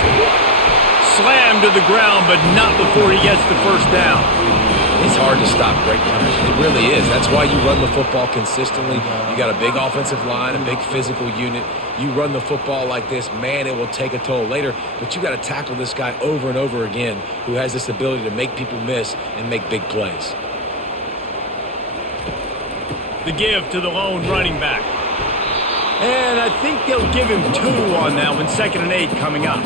Slammed to the ground, but not before he gets the 1st down. It's hard to stop great runners. It really is. That's why you run the football consistently. You got a big offensive line, a big physical unit. You run the football like this, man, it will take a toll later. But you got to tackle this guy over and over again who has this ability to make people miss and make big plays. The give to the lone running back. And I think they'll give him 2 on that one. 2nd and 8 coming up.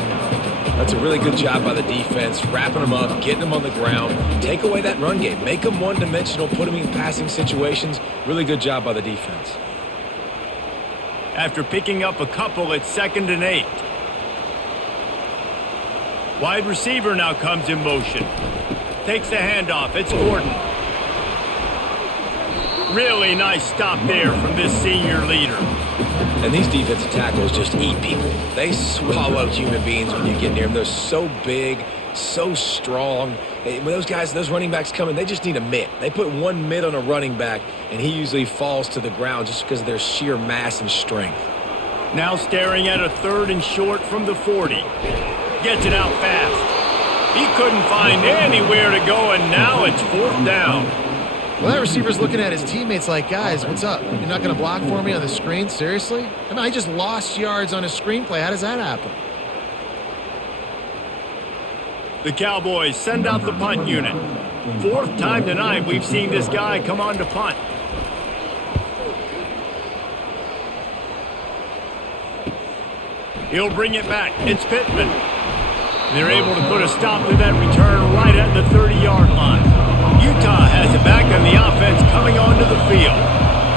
That's a really good job by the defense, wrapping them up, getting them on the ground. Take away that run game. Make them one-dimensional, put them in passing situations. Really good job by the defense. After picking up a couple, it's 2nd and 8. Wide receiver now comes in motion. Takes the handoff. It's Gordon. Really nice stop there from this senior leader. And these defensive tackles just eat people. They swallow human beings when you get near them. They're so big, so strong. When those guys, those running backs come in, they just need a mitt. They put one mitt on a running back, and he usually falls to the ground just because of their sheer mass and strength. Now staring at a 3rd and short from the 40. Gets it out fast. He couldn't find anywhere to go, and now it's 4th down. Well, that receiver's looking at his teammates like, guys, what's up? You're not going to block for me on the screen? Seriously? I mean, I just lost yards on a screenplay. How does that happen? The Cowboys send out the punt unit. Fourth time tonight we've seen this guy come on to punt. He'll bring it back. It's Pittman. They're able to put a stop to that return right at the 30-yard line. Utah has it back on the offense coming onto the field.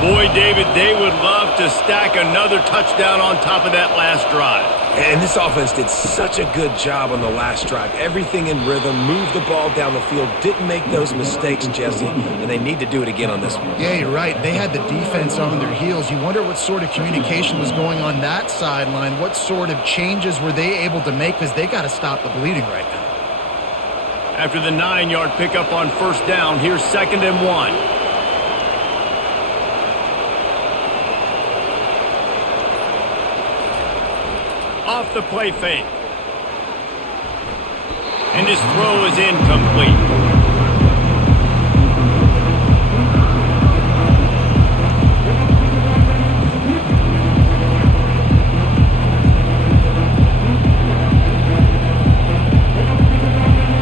Boy, David, they would love to stack another touchdown on top of that last drive. And this offense did such a good job on the last drive. Everything in rhythm, moved the ball down the field, didn't make those mistakes, Jesse, and they need to do it again on this one. Yeah, you're right. They had the defense on their heels. You wonder what sort of communication was going on that sideline. What sort of changes were they able to make, because they got to stop the bleeding right now. After the 9-yard pickup on first down, here's 2nd and 1. Off the play fake. And his throw is incomplete.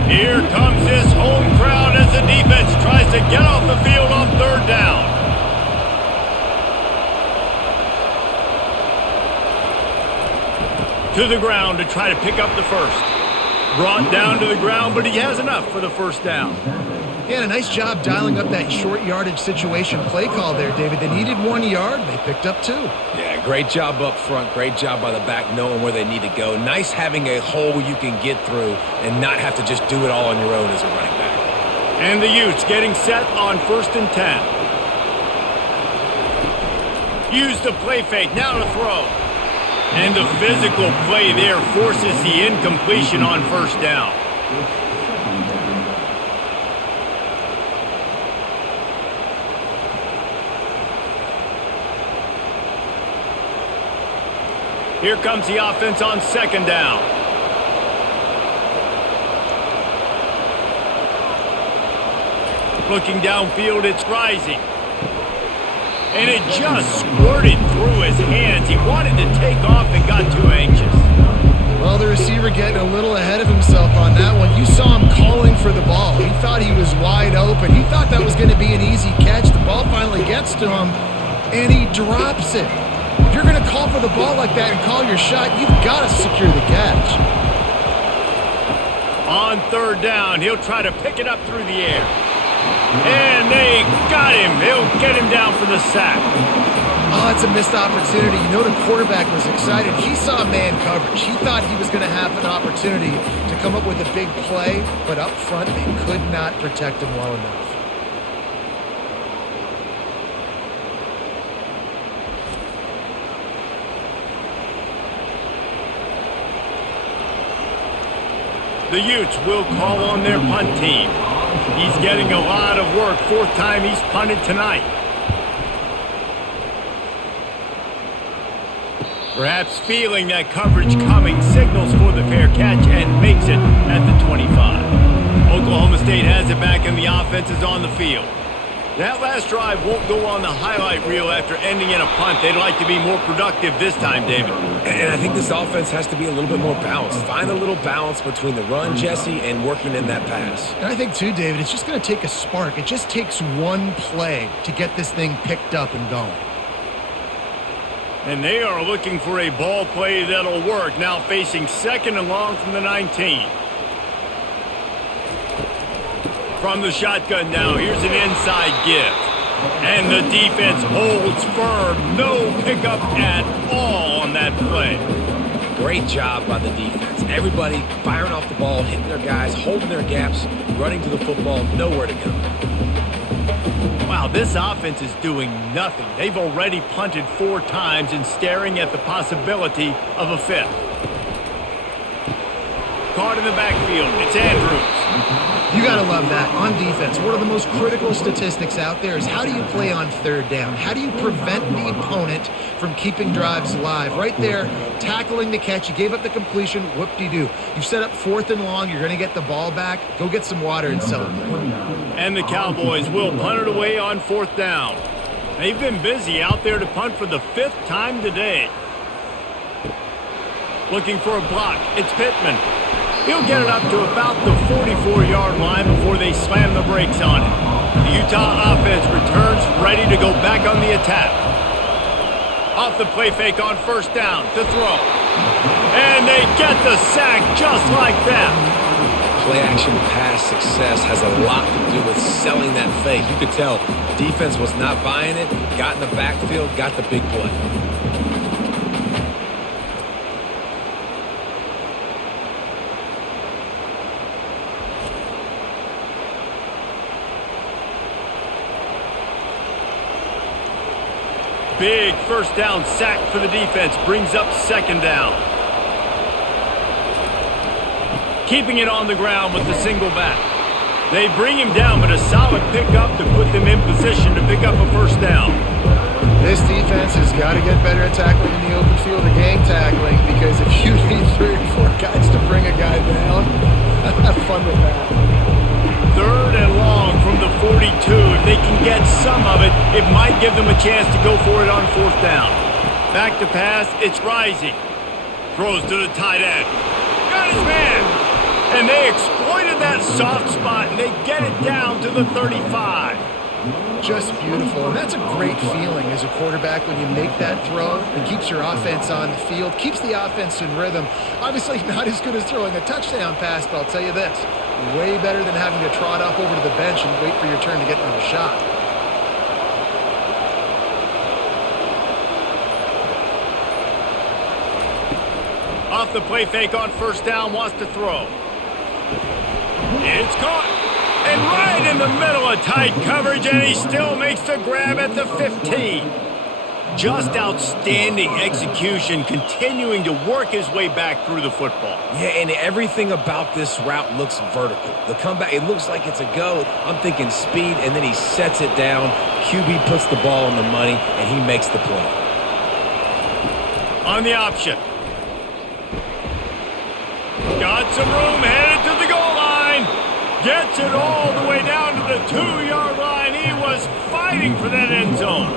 Here comes this home crowd as the defense tries to get off the field on 3rd down. To the ground to try to pick up the first. Brought down to the ground, but he has enough for the first down. Yeah, and a nice job dialing up that short yardage situation play call there, David. They needed 1 yard. They picked up 2. Yeah, great job up front. Great job by the back knowing where they need to go. Nice having a hole you can get through and not have to just do it all on your own as a running back. And the Utes getting set on 1st and 10. Use the play fake. Now to throw. And the physical play there forces the incompletion on 1st down. Here comes the offense on 2nd down. Looking downfield, it's Rising. And it just squirted through his hands. He wanted to take off and got too anxious. Well, the receiver getting a little ahead of himself on that one. You saw him calling for the ball. He thought he was wide open. He thought that was going to be an easy catch. The ball finally gets to him, and he drops it. If you're going to call for the ball like that and call your shot, you've got to secure the catch. On 3rd down, he'll try to pick it up through the air. And they got him. They'll get him down for the sack. Oh, that's a missed opportunity. You know the quarterback was excited. He saw man coverage. He thought he was going to have an opportunity to come up with a big play, but up front they could not protect him well enough. The Utes will call on their punt team. He's getting a lot of work. 4th time he's punted tonight. Perhaps feeling that coverage coming, signals for the fair catch and makes it at the 25. Oklahoma State has it back and the offense is on the field. That last drive won't go on the highlight reel after ending in a punt. They'd like to be more productive this time, David. And I think this offense has to be a little bit more balanced. Find a little balance between the run, Jesse, and working in that pass. And I think, too, David, it's just going to take a spark. It just takes one play to get this thing picked up and going. And they are looking for a ball play that'll work. Now facing 2nd and long from the 19. From the shotgun now, here's an inside give. And the defense holds firm. No pickup at all on that play. Great job by the defense. Everybody firing off the ball, hitting their guys, holding their gaps, running to the football, nowhere to go. Wow, this offense is doing nothing. They've already punted 4 times and staring at the possibility of a 5th. Caught in the backfield, it's Andrews. You got to love that. On defense, one of the most critical statistics out there is how do you play on 3rd down? How do you prevent the opponent from keeping drives alive? Right there, tackling the catch. You gave up the completion. Whoop-de-doo. You've set up 4th and long. You're going to get the ball back. Go get some water and celebrate. And the Cowboys will punt it away on 4th down. They've been busy out there to punt for the 5th time today. Looking for a block. It's Pittman. He'll get it up to about the 44-yard line before they slam the brakes on it. The Utah offense returns ready to go back on the attack. Off the play fake on first down to throw. And they get the sack just like that. Play-action pass success has a lot to do with selling that fake. You could tell defense was not buying it, got in the backfield, got the big play. Big first down sack for the defense brings up second down. Keeping it on the ground with the single back. They bring him down, but a solid pickup to put them in position to pick up a first down. This defense has got to get better at tackling in the open field or gang tackling, because if you need 3 or 4 guys to bring a guy down, have fun with that. Third and long from the 42. If they can get some of it, it might give them a chance to go for it on fourth down. Back to pass, it's Rising. Throws to the tight end. Got his man. And they exploited that soft spot, and they get it down to the 35. Just beautiful, and that's a great feeling as a quarterback when you make that throw. It keeps your offense on the field, keeps the offense in rhythm. Obviously not as good as throwing a touchdown pass, but I'll tell you this, way better than having to trot off over to the bench and wait for your turn to get another shot. Off the play fake on first down, wants to throw. It's caught. And right in the middle of tight coverage, and he still makes the grab at the 15. Just outstanding execution, continuing to work his way back through the football. Yeah, and everything about this route looks vertical. The comeback, it looks like it's a go. I'm thinking speed, and then he sets it down. QB puts the ball on the money, and he makes the play. On the option. Got some room, headed to the goal line. Gets it all the way down to the 2-yard line. He was fighting for that end zone.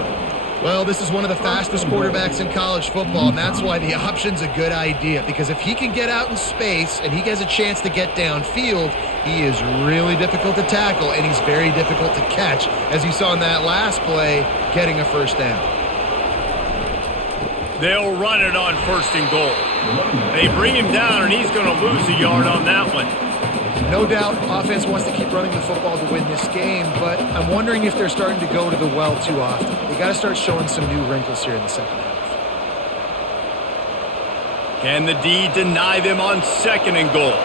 Well, this is one of the fastest quarterbacks in college football, and that's why the option's a good idea, because if he can get out in space and he has a chance to get downfield, he is really difficult to tackle, and he's very difficult to catch, as you saw in that last play, getting a first down. They'll run it on first and goal. They bring him down, and he's going to lose a yard on that one. No doubt, offense wants to keep running the football to win this game, but I'm wondering if they're starting to go to the well too often. They got to start showing some new wrinkles here in the second half. Can the D deny them on second and goal?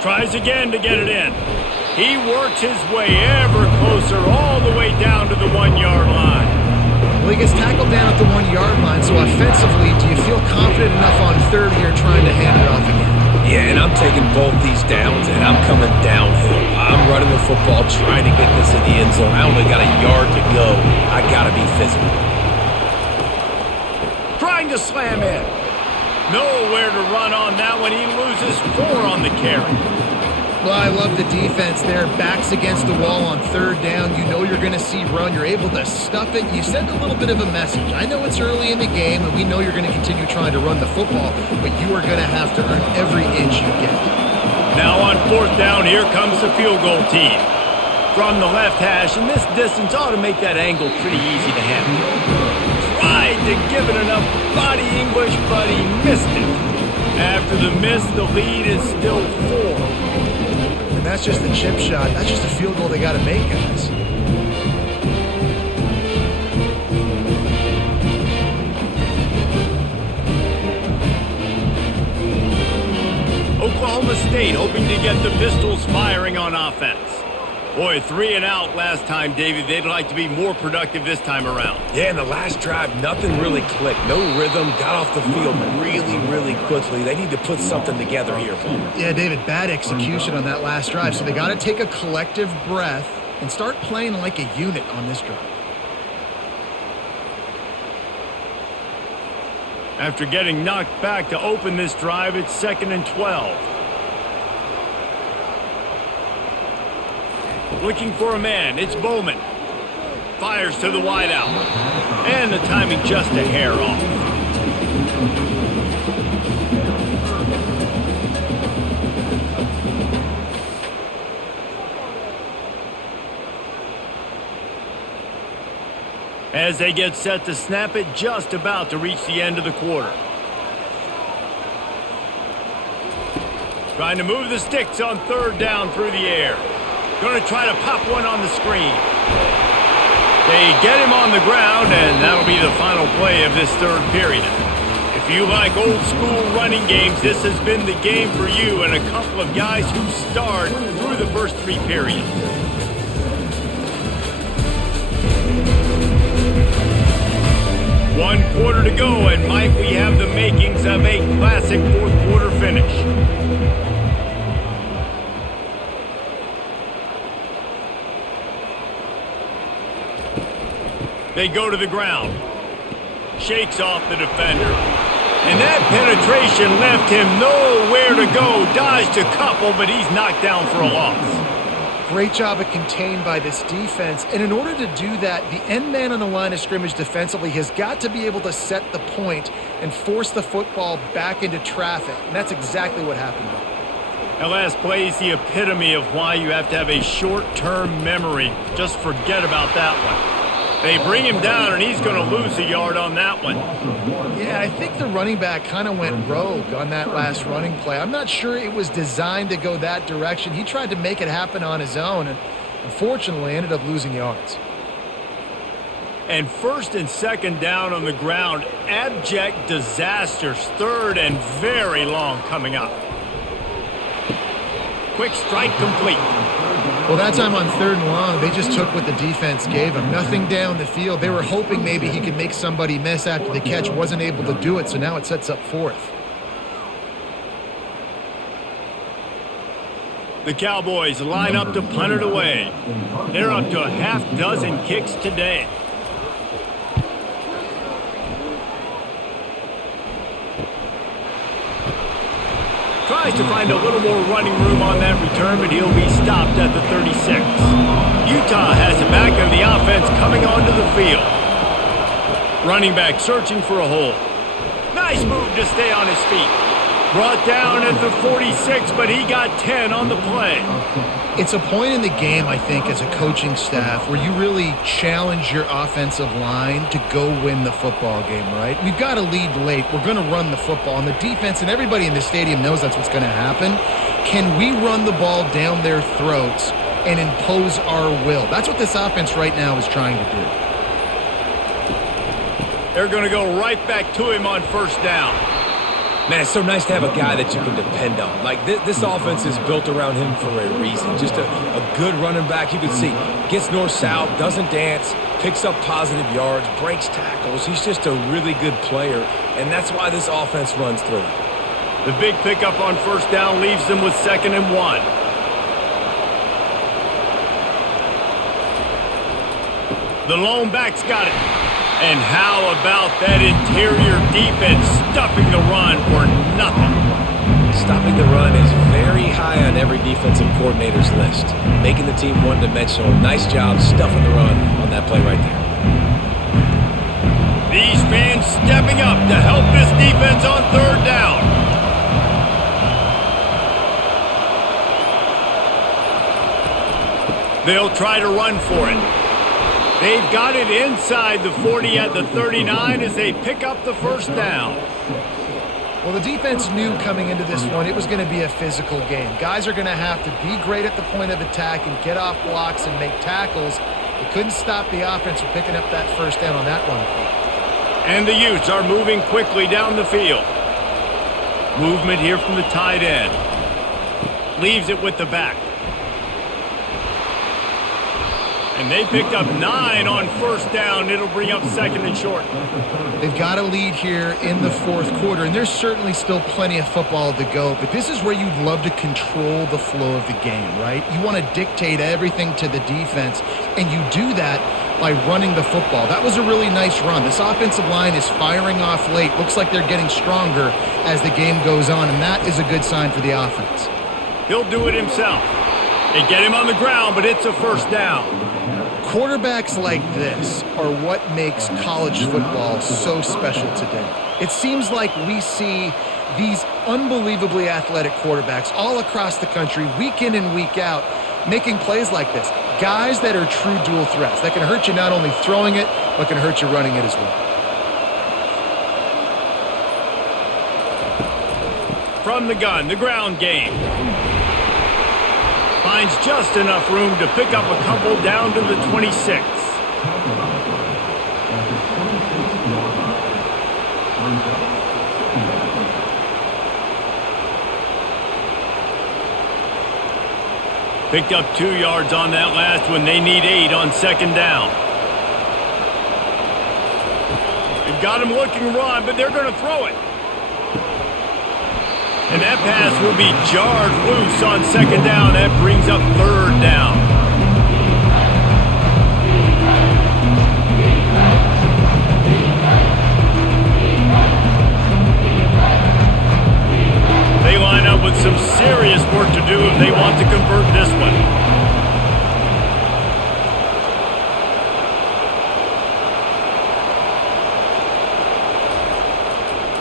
Tries again to get it in. He works his way ever closer all the way down to the 1-yard line. Well, he gets tackled down at the 1-yard line, so offensively, do you feel confident enough on third here trying to hand it off again? Yeah, and I'm taking both these downs, and I'm coming downhill. I'm running the football, trying to get this in the end zone. I only got a yard to go. I got to be physical. Trying to slam in. Nowhere to run on that one. He loses 4 on the carry. Well, I love the defense there. Backs against the wall on third down. You know you're going to see run. You're able to stuff it. You send a little bit of a message. I know it's early in the game, and we know you're going to continue trying to run the football, but you are going to have to earn every inch you get. Now on fourth down, here comes the field goal team. From the left hash, and this distance ought to make that angle pretty easy to handle. Tried to give it enough body English, but he missed it. After the miss, the lead is still 4. And that's just a chip shot. That's just a field goal they got to make, guys. Oklahoma State hoping to get the Pistols firing on offense. Boy, 3 and out last time, David. They'd like to be more productive this time around. Yeah, in the last drive, nothing really clicked. No rhythm, got off the field really quickly. They need to put something together here, Palmer. Yeah, David, bad execution on that last drive. So they got to take a collective breath and start playing like a unit on this drive. After getting knocked back to open this drive, it's 2nd and 12. Looking for a man, it's Bowman. fires to the wideout. And the timing just a hair off. As they get set to snap it, just about to reach the end of the quarter. Trying to move the sticks on third down through the air. Going to try to pop one on the screen. They get him on the ground, and that'll be the final play of this third period. If you like old school running games, this has been the game for you and a couple of guys who starred through the first three periods. One quarter to go, and might we have the makings of a classic fourth quarter finish. They go to the ground. Shakes off the defender. And that penetration left him nowhere to go. Dodged a couple, but he's knocked down for a loss. Great job of contained by this defense. And in order to do that, the end man on the line of scrimmage defensively has got to be able to set the point and force the football back into traffic. And that's exactly what happened. That last play is the epitome of why you have to have a short-term memory. Just forget about that one. They bring him down, and he's going to lose a yard on that one. Yeah, I think the running back kind of went rogue on that last running play. I'm not sure it was designed to go that direction. He tried to make it happen on his own, and unfortunately ended up losing yards. And first and second down on the ground. Abject disasters. Third and very long coming up. Quick strike complete. Well, that time on third and long, they just took what the defense gave him. Nothing down the field. They were hoping maybe he could make somebody miss after the catch. Wasn't able to do it, so now it sets up fourth. The Cowboys line up to punt it away. They're up to a half dozen kicks today. Tries to find a little more running room on that return, but he'll be stopped at the 36. Utah has it back, and the offense coming onto the field. Running back searching for a hole. Nice move to stay on his feet. Brought down at the 46, but he got 10 on the play. It's a point in the game, I think, as a coaching staff where you really challenge your offensive line to go win the football game, right? We've got to lead late. We're going to run the football. And the defense and everybody in the stadium knows that's what's going to happen. Can we run the ball down their throats and impose our will? That's what this offense right now is trying to do. They're going to go right back to him on first down. Man, it's so nice to have a guy that you can depend on. Like, this offense is built around him for a reason. Just a good running back. You can see, gets north-south, doesn't dance, picks up positive yards, breaks tackles. He's just a really good player, and that's why this offense runs through. The big pickup on first down leaves them with 2nd and 1. The lone back's got it. And how about that interior defense stuffing the run for nothing? Stopping the run is very high on every defensive coordinator's list. Making the team one-dimensional. Nice job stuffing the run on that play right there. These fans stepping up to help this defense on third down. They'll try to run for it. They've got it inside the 40 at the 39 as they pick up the first down. Well, the defense knew coming into this one it was going to be a physical game. Guys are going to have to be great at the point of attack and get off blocks and make tackles. They couldn't stop the offense from picking up that first down on that one. And the Utes are moving quickly down the field. Movement here from the tight end. Leaves it with the back. And they picked up 9 on first down. It'll bring up 2nd and short. They've got a lead here in the fourth quarter, and there's certainly still plenty of football to go, but this is where you'd love to control the flow of the game, right? You want to dictate everything to the defense, and you do that by running the football. That was a really nice run. This offensive line is firing off late. Looks like they're getting stronger as the game goes on, and that is a good sign for the offense. He'll do it himself. They get him on the ground, but it's a first down. Quarterbacks like this are what makes college football so special today. It seems like we see these unbelievably athletic quarterbacks all across the country, week in and week out, making plays like this. Guys that are true dual threats, that can hurt you not only throwing it, but can hurt you running it as well. From the gun, the ground game. Finds just enough room to pick up a couple down to the 26. Picked up 2 yards on that last one. They need 8 on second down. They've got him looking run, but they're going to throw it. And that pass will be jarred loose on second down. That brings up third down. They line up with some serious work to do if they want to convert this one.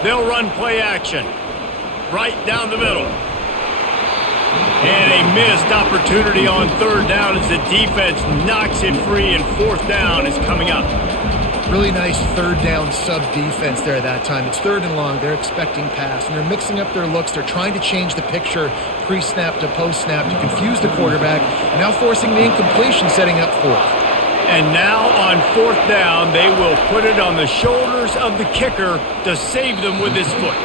They'll run play action. Right down the middle. And a missed opportunity on third down as the defense knocks it free, and fourth down is coming up. Really nice third down sub defense there that time. It's third and long. They're expecting pass, and they're mixing up their looks. They're trying to change the picture pre-snap to post-snap to confuse the quarterback, and now forcing the incompletion, setting up fourth. And now on fourth down, they will put it on the shoulders of the kicker to save them with his foot.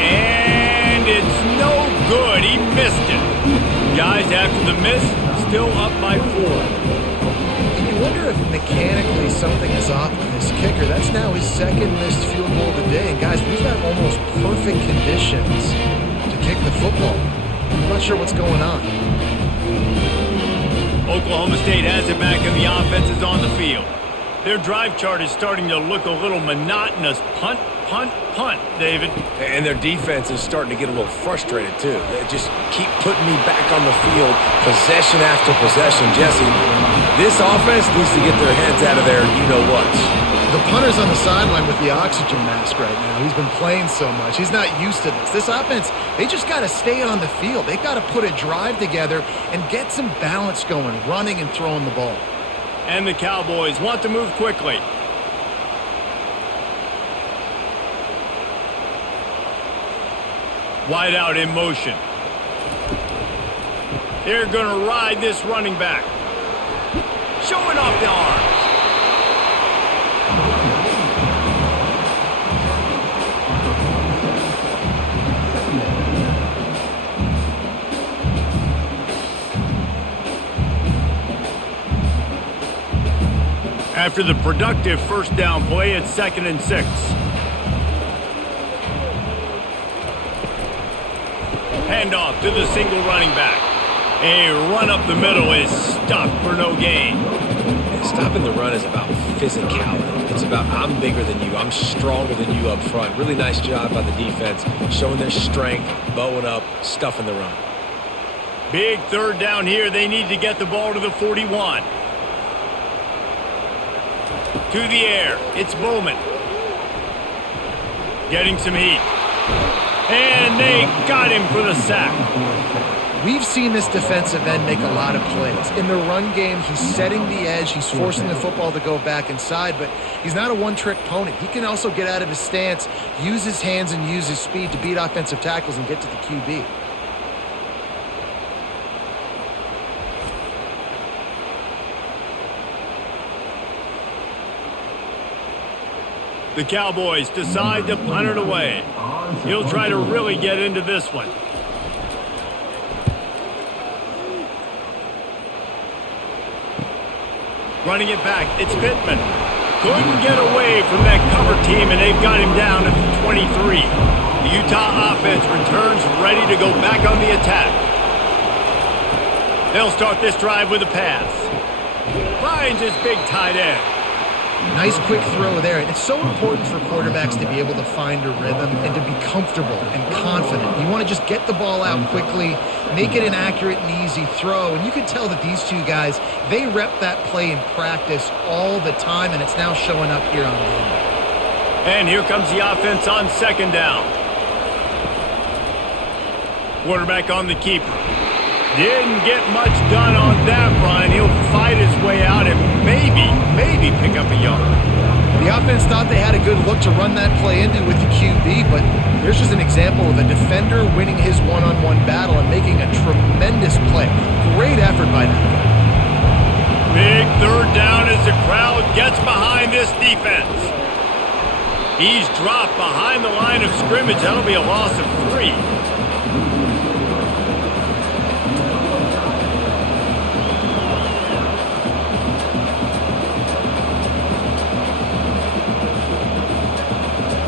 And it's no good. He missed it. Guys, after the miss, still up by 4. You wonder if mechanically something is off with this kicker. That's now his second missed field goal of the day. And guys, we've got almost perfect conditions to kick the football. I'm not sure what's going on. Oklahoma State has it back and the offense is on the field. Their drive chart is starting to look a little monotonous. Punt, punt, punt, David. And their defense is starting to get a little frustrated, too. They just keep putting me back on the field, possession after possession. Jesse, this offense needs to get their heads out of there, you-know-what. The punter's on the sideline with the oxygen mask right now. He's been playing so much. He's not used to this. This offense, they just got to stay on the field. They've got to put a drive together and get some balance going, running and throwing the ball. And the Cowboys want to move quickly. Wide out in motion. They're going to ride this running back. Showing off the arms. After the productive first down play, it's 2nd and 6. Handoff to the single running back. A run up the middle is stuffed for no gain. Stopping the run is about physicality. It's about I'm bigger than you. I'm stronger than you up front. Really nice job by the defense, showing their strength, bowing up, stuffing the run. Big third down here. They need to get the ball to the 41. To the air, it's Bowman. Getting some heat. And they got him for the sack. We've seen this defensive end make a lot of plays. In the run game, he's setting the edge. He's forcing the football to go back inside, but he's not a one-trick pony. He can also get out of his stance, use his hands, and use his speed to beat offensive tackles and get to the QB. The Cowboys decide to punt it away. He'll try to really get into this one. Running it back, it's Pittman. Couldn't get away from that cover team, and they've got him down at the 23. The Utah offense returns ready to go back on the attack. They'll start this drive with a pass. Finds his big tight end. Nice quick throw there. And it's so important for quarterbacks to be able to find a rhythm and to be comfortable and confident. You want to just get the ball out quickly, make it an accurate and easy throw. And you can tell that these two guys, they rep that play in practice all the time, and it's now showing up here on game day. And here comes the offense on second down. Quarterback on the keeper. Didn't get much done on that run. He'll fight his way out and maybe pick up a yard. The offense thought they had a good look to run that play into with the QB, but there's just an example of a defender winning his one-on-one battle and making a tremendous play. Great effort by that guy. Big third down as the crowd gets behind this defense. He's dropped behind the line of scrimmage. That'll be a loss of 3.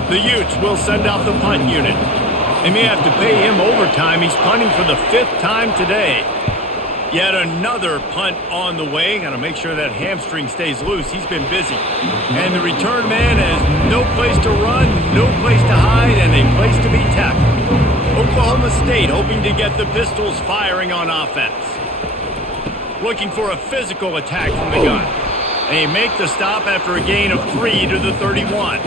The Utes will send out the punt unit. They may have to pay him overtime. He's punting for the 5th time today. Yet another punt on the way. Got to make sure that hamstring stays loose. He's been busy. And the return man has no place to run, no place to hide, and a place to be tackled. Oklahoma State hoping to get the Pistols firing on offense. Looking for a physical attack from the gun. They make the stop after a gain of 3 to the 31.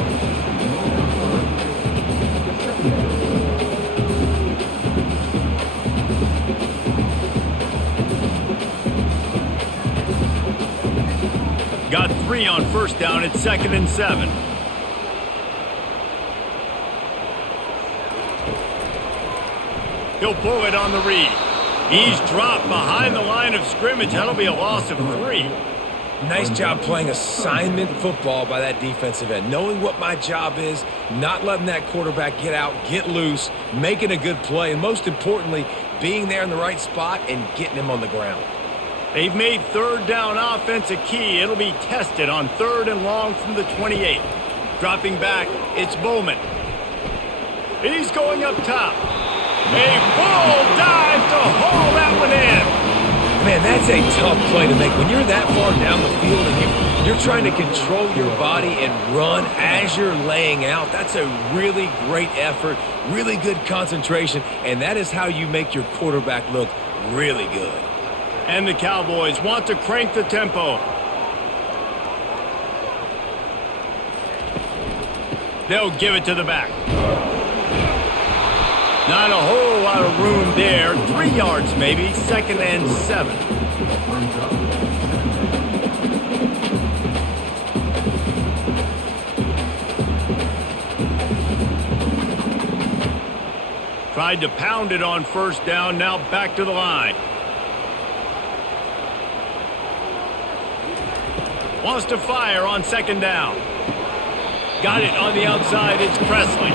Got 3 on first down at 2nd and 7. He'll pull it on the read. He's dropped behind the line of scrimmage. That'll be a loss of 3. Nice job playing assignment football by that defensive end. Knowing what my job is, not letting that quarterback get out, get loose, making a good play, and most importantly, being there in the right spot and getting him on the ground. They've made third down offense a key. It'll be tested on 3rd and long from the 28. Dropping back, it's Bowman. He's going up top. A full dive to haul that one in. Man, that's a tough play to make. When you're that far down the field and you're trying to control your body and run as you're laying out, that's a really great effort, really good concentration, and that is how you make your quarterback look really good. And the Cowboys want to crank the tempo. They'll give it to the back. Not a whole lot of room there. 3 yards maybe. 2nd and 7. Tried to pound it on first down. Now back to the line. Wants to fire on 2nd down. Got it on the outside. It's Presley.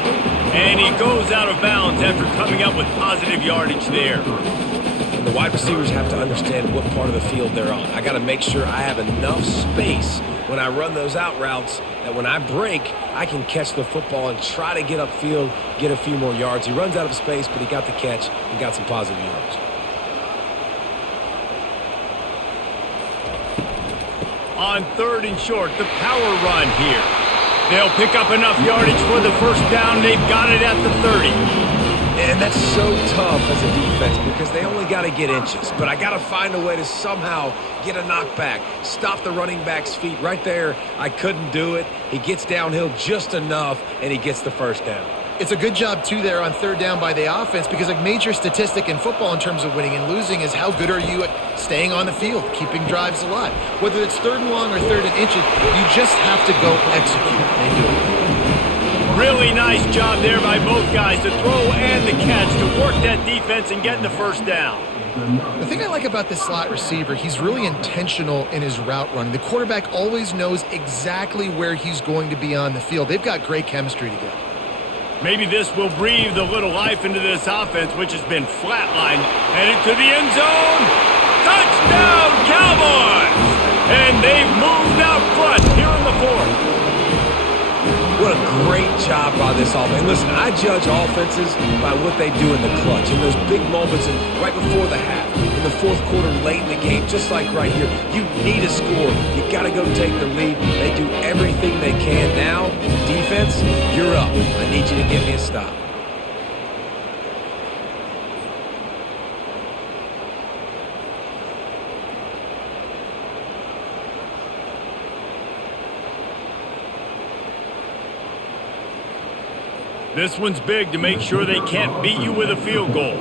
And he goes out of bounds after coming up with positive yardage there. The wide receivers have to understand what part of the field they're on. I got to make sure I have enough space when I run those out routes that when I break, I can catch the football and try to get upfield, get a few more yards. He runs out of space, but he got the catch and got some positive yards. On 3rd and short, the power run here. They'll pick up enough yardage for the first down. They've got it at the 30. And that's so tough as a defense because they only got to get inches. But I got to find a way to somehow get a knockback, stop the running back's feet. Right there, I couldn't do it. He gets downhill just enough, and he gets the first down. It's a good job, too, there on 3rd down by the offense because a major statistic in football in terms of winning and losing is how good are you at staying on the field, keeping drives alive. Whether it's 3rd and long or 3rd and inches, you just have to go execute. They do it. Really nice job there by both guys, the throw and the catch, to work that defense and get the first down. The thing I like about this slot receiver, he's really intentional in his route running. The quarterback always knows exactly where he's going to be on the field. They've got great chemistry together. Maybe this will breathe a little life into this offense, which has been flatlined. Headed to the end zone. Touchdown, Cowboys! And they've moved out front here in the 4th. What a great job by this offense. And listen, I judge offenses by what they do in the clutch, in those big moments, and right before the half, in the fourth quarter, late in the game, just like right here. You need a score. You got to go take the lead. They do everything they can. Now, defense, you're up. I need you to give me a stop. This one's big to make sure they can't beat you with a field goal.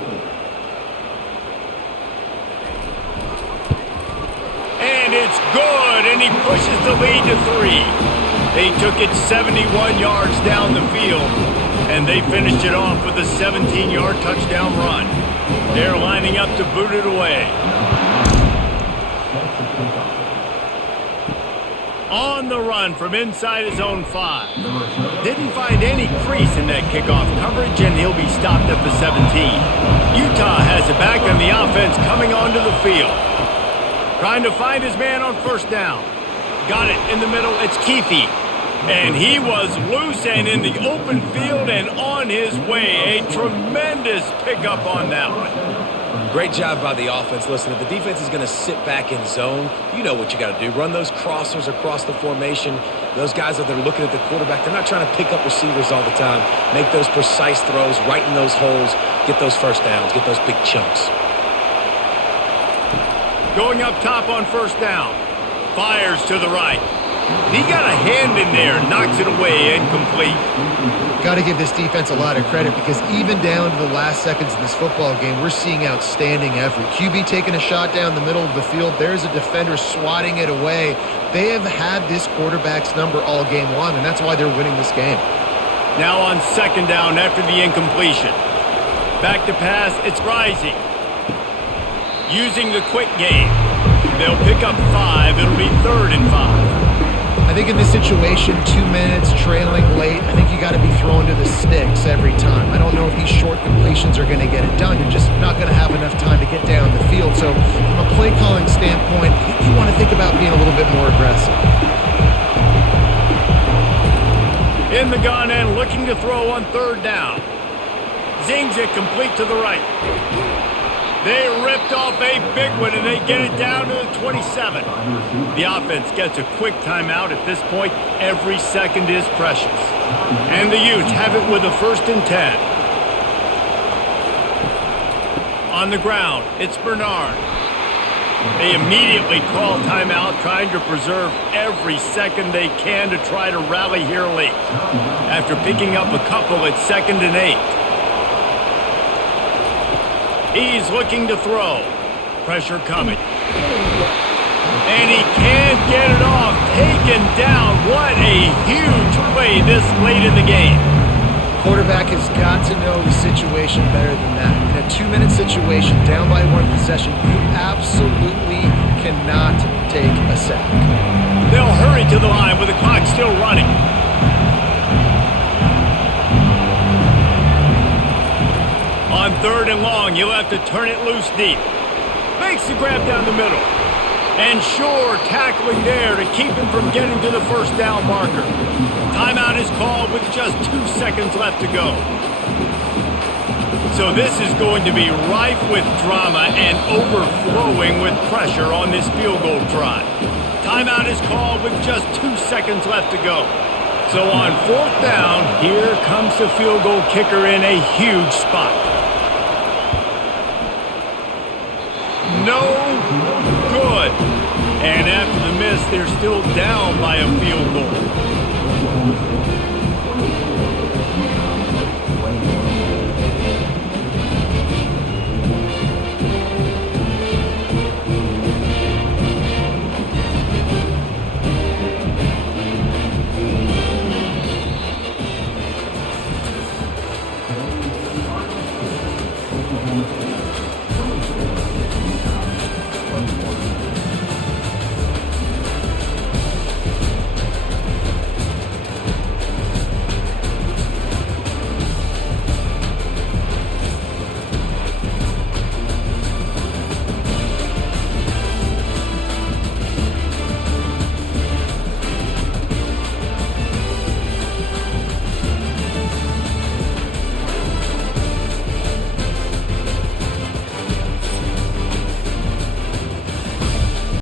And it's good, and he pushes the lead to 3. They took it 71 yards down the field, and they finished it off with a 17-yard touchdown run. They're lining up to boot it away. On the run from inside his own 5. Didn't find any crease in that kickoff coverage, and he'll be stopped at the 17. Utah has it back, and the offense coming onto the field. Trying to find his man on first down. Got it in the middle. It's Keefe. And he was loose and in the open field and on his way. A tremendous pickup on that one. Great job by the offense. Listen, if the defense is going to sit back in zone, you know what you got to do. Run those crossers across the formation. Those guys that they're looking at the quarterback, they're not trying to pick up receivers all the time. Make those precise throws, right in those holes, get those first downs, get those big chunks. Going up top on first down. Fires to the right. He got a hand in there, knocks it away, incomplete. Got to give this defense a lot of credit because even down to the last seconds of this football game, we're seeing outstanding effort. QB taking a shot down the middle of the field. There's a defender swatting it away. They have had this quarterback's number all game long, and that's why they're winning this game. Now on second down after the incompletion. Back to pass, it's Rising. Using the quick game. They'll pick up 5. It'll be 3rd and 5. I think in this situation, 2 minutes, trailing late, I think you got to be thrown to the sticks every time. I don't know if these short completions are going to get it done. You're just not going to have enough time to get down the field. So from a play calling standpoint, you want to think about being a little bit more aggressive. In the gun and looking to throw on 3rd down. Zings it complete to the right. They ripped off a big one, and they get it down to the 27. The offense gets a quick timeout. At this point, every second is precious. And the Utes have it with a 1st and 10. On the ground, it's Bernard. They immediately call timeout, trying to preserve every second they can to try to rally here late. After picking up a couple, it's 2nd and 8. He's looking to throw. Pressure coming. And he can't get it off. Taken down. What a huge play this late in the game. Quarterback has got to know the situation better than that. In a 2-minute situation, down by 1 possession, you absolutely cannot take a sack. They'll hurry to the line with the clock still running. On 3rd and long, you'll have to turn it loose deep. Makes the grab down the middle. And Shore tackling there to keep him from getting to the first down marker. Timeout is called with just 2 seconds left to go. So this is going to be rife with drama and overflowing with pressure on this field goal try. Timeout is called with just 2 seconds left to go. So on 4th down, here comes the field goal kicker in a huge spot. No good. And after the miss, they're still down by a field goal.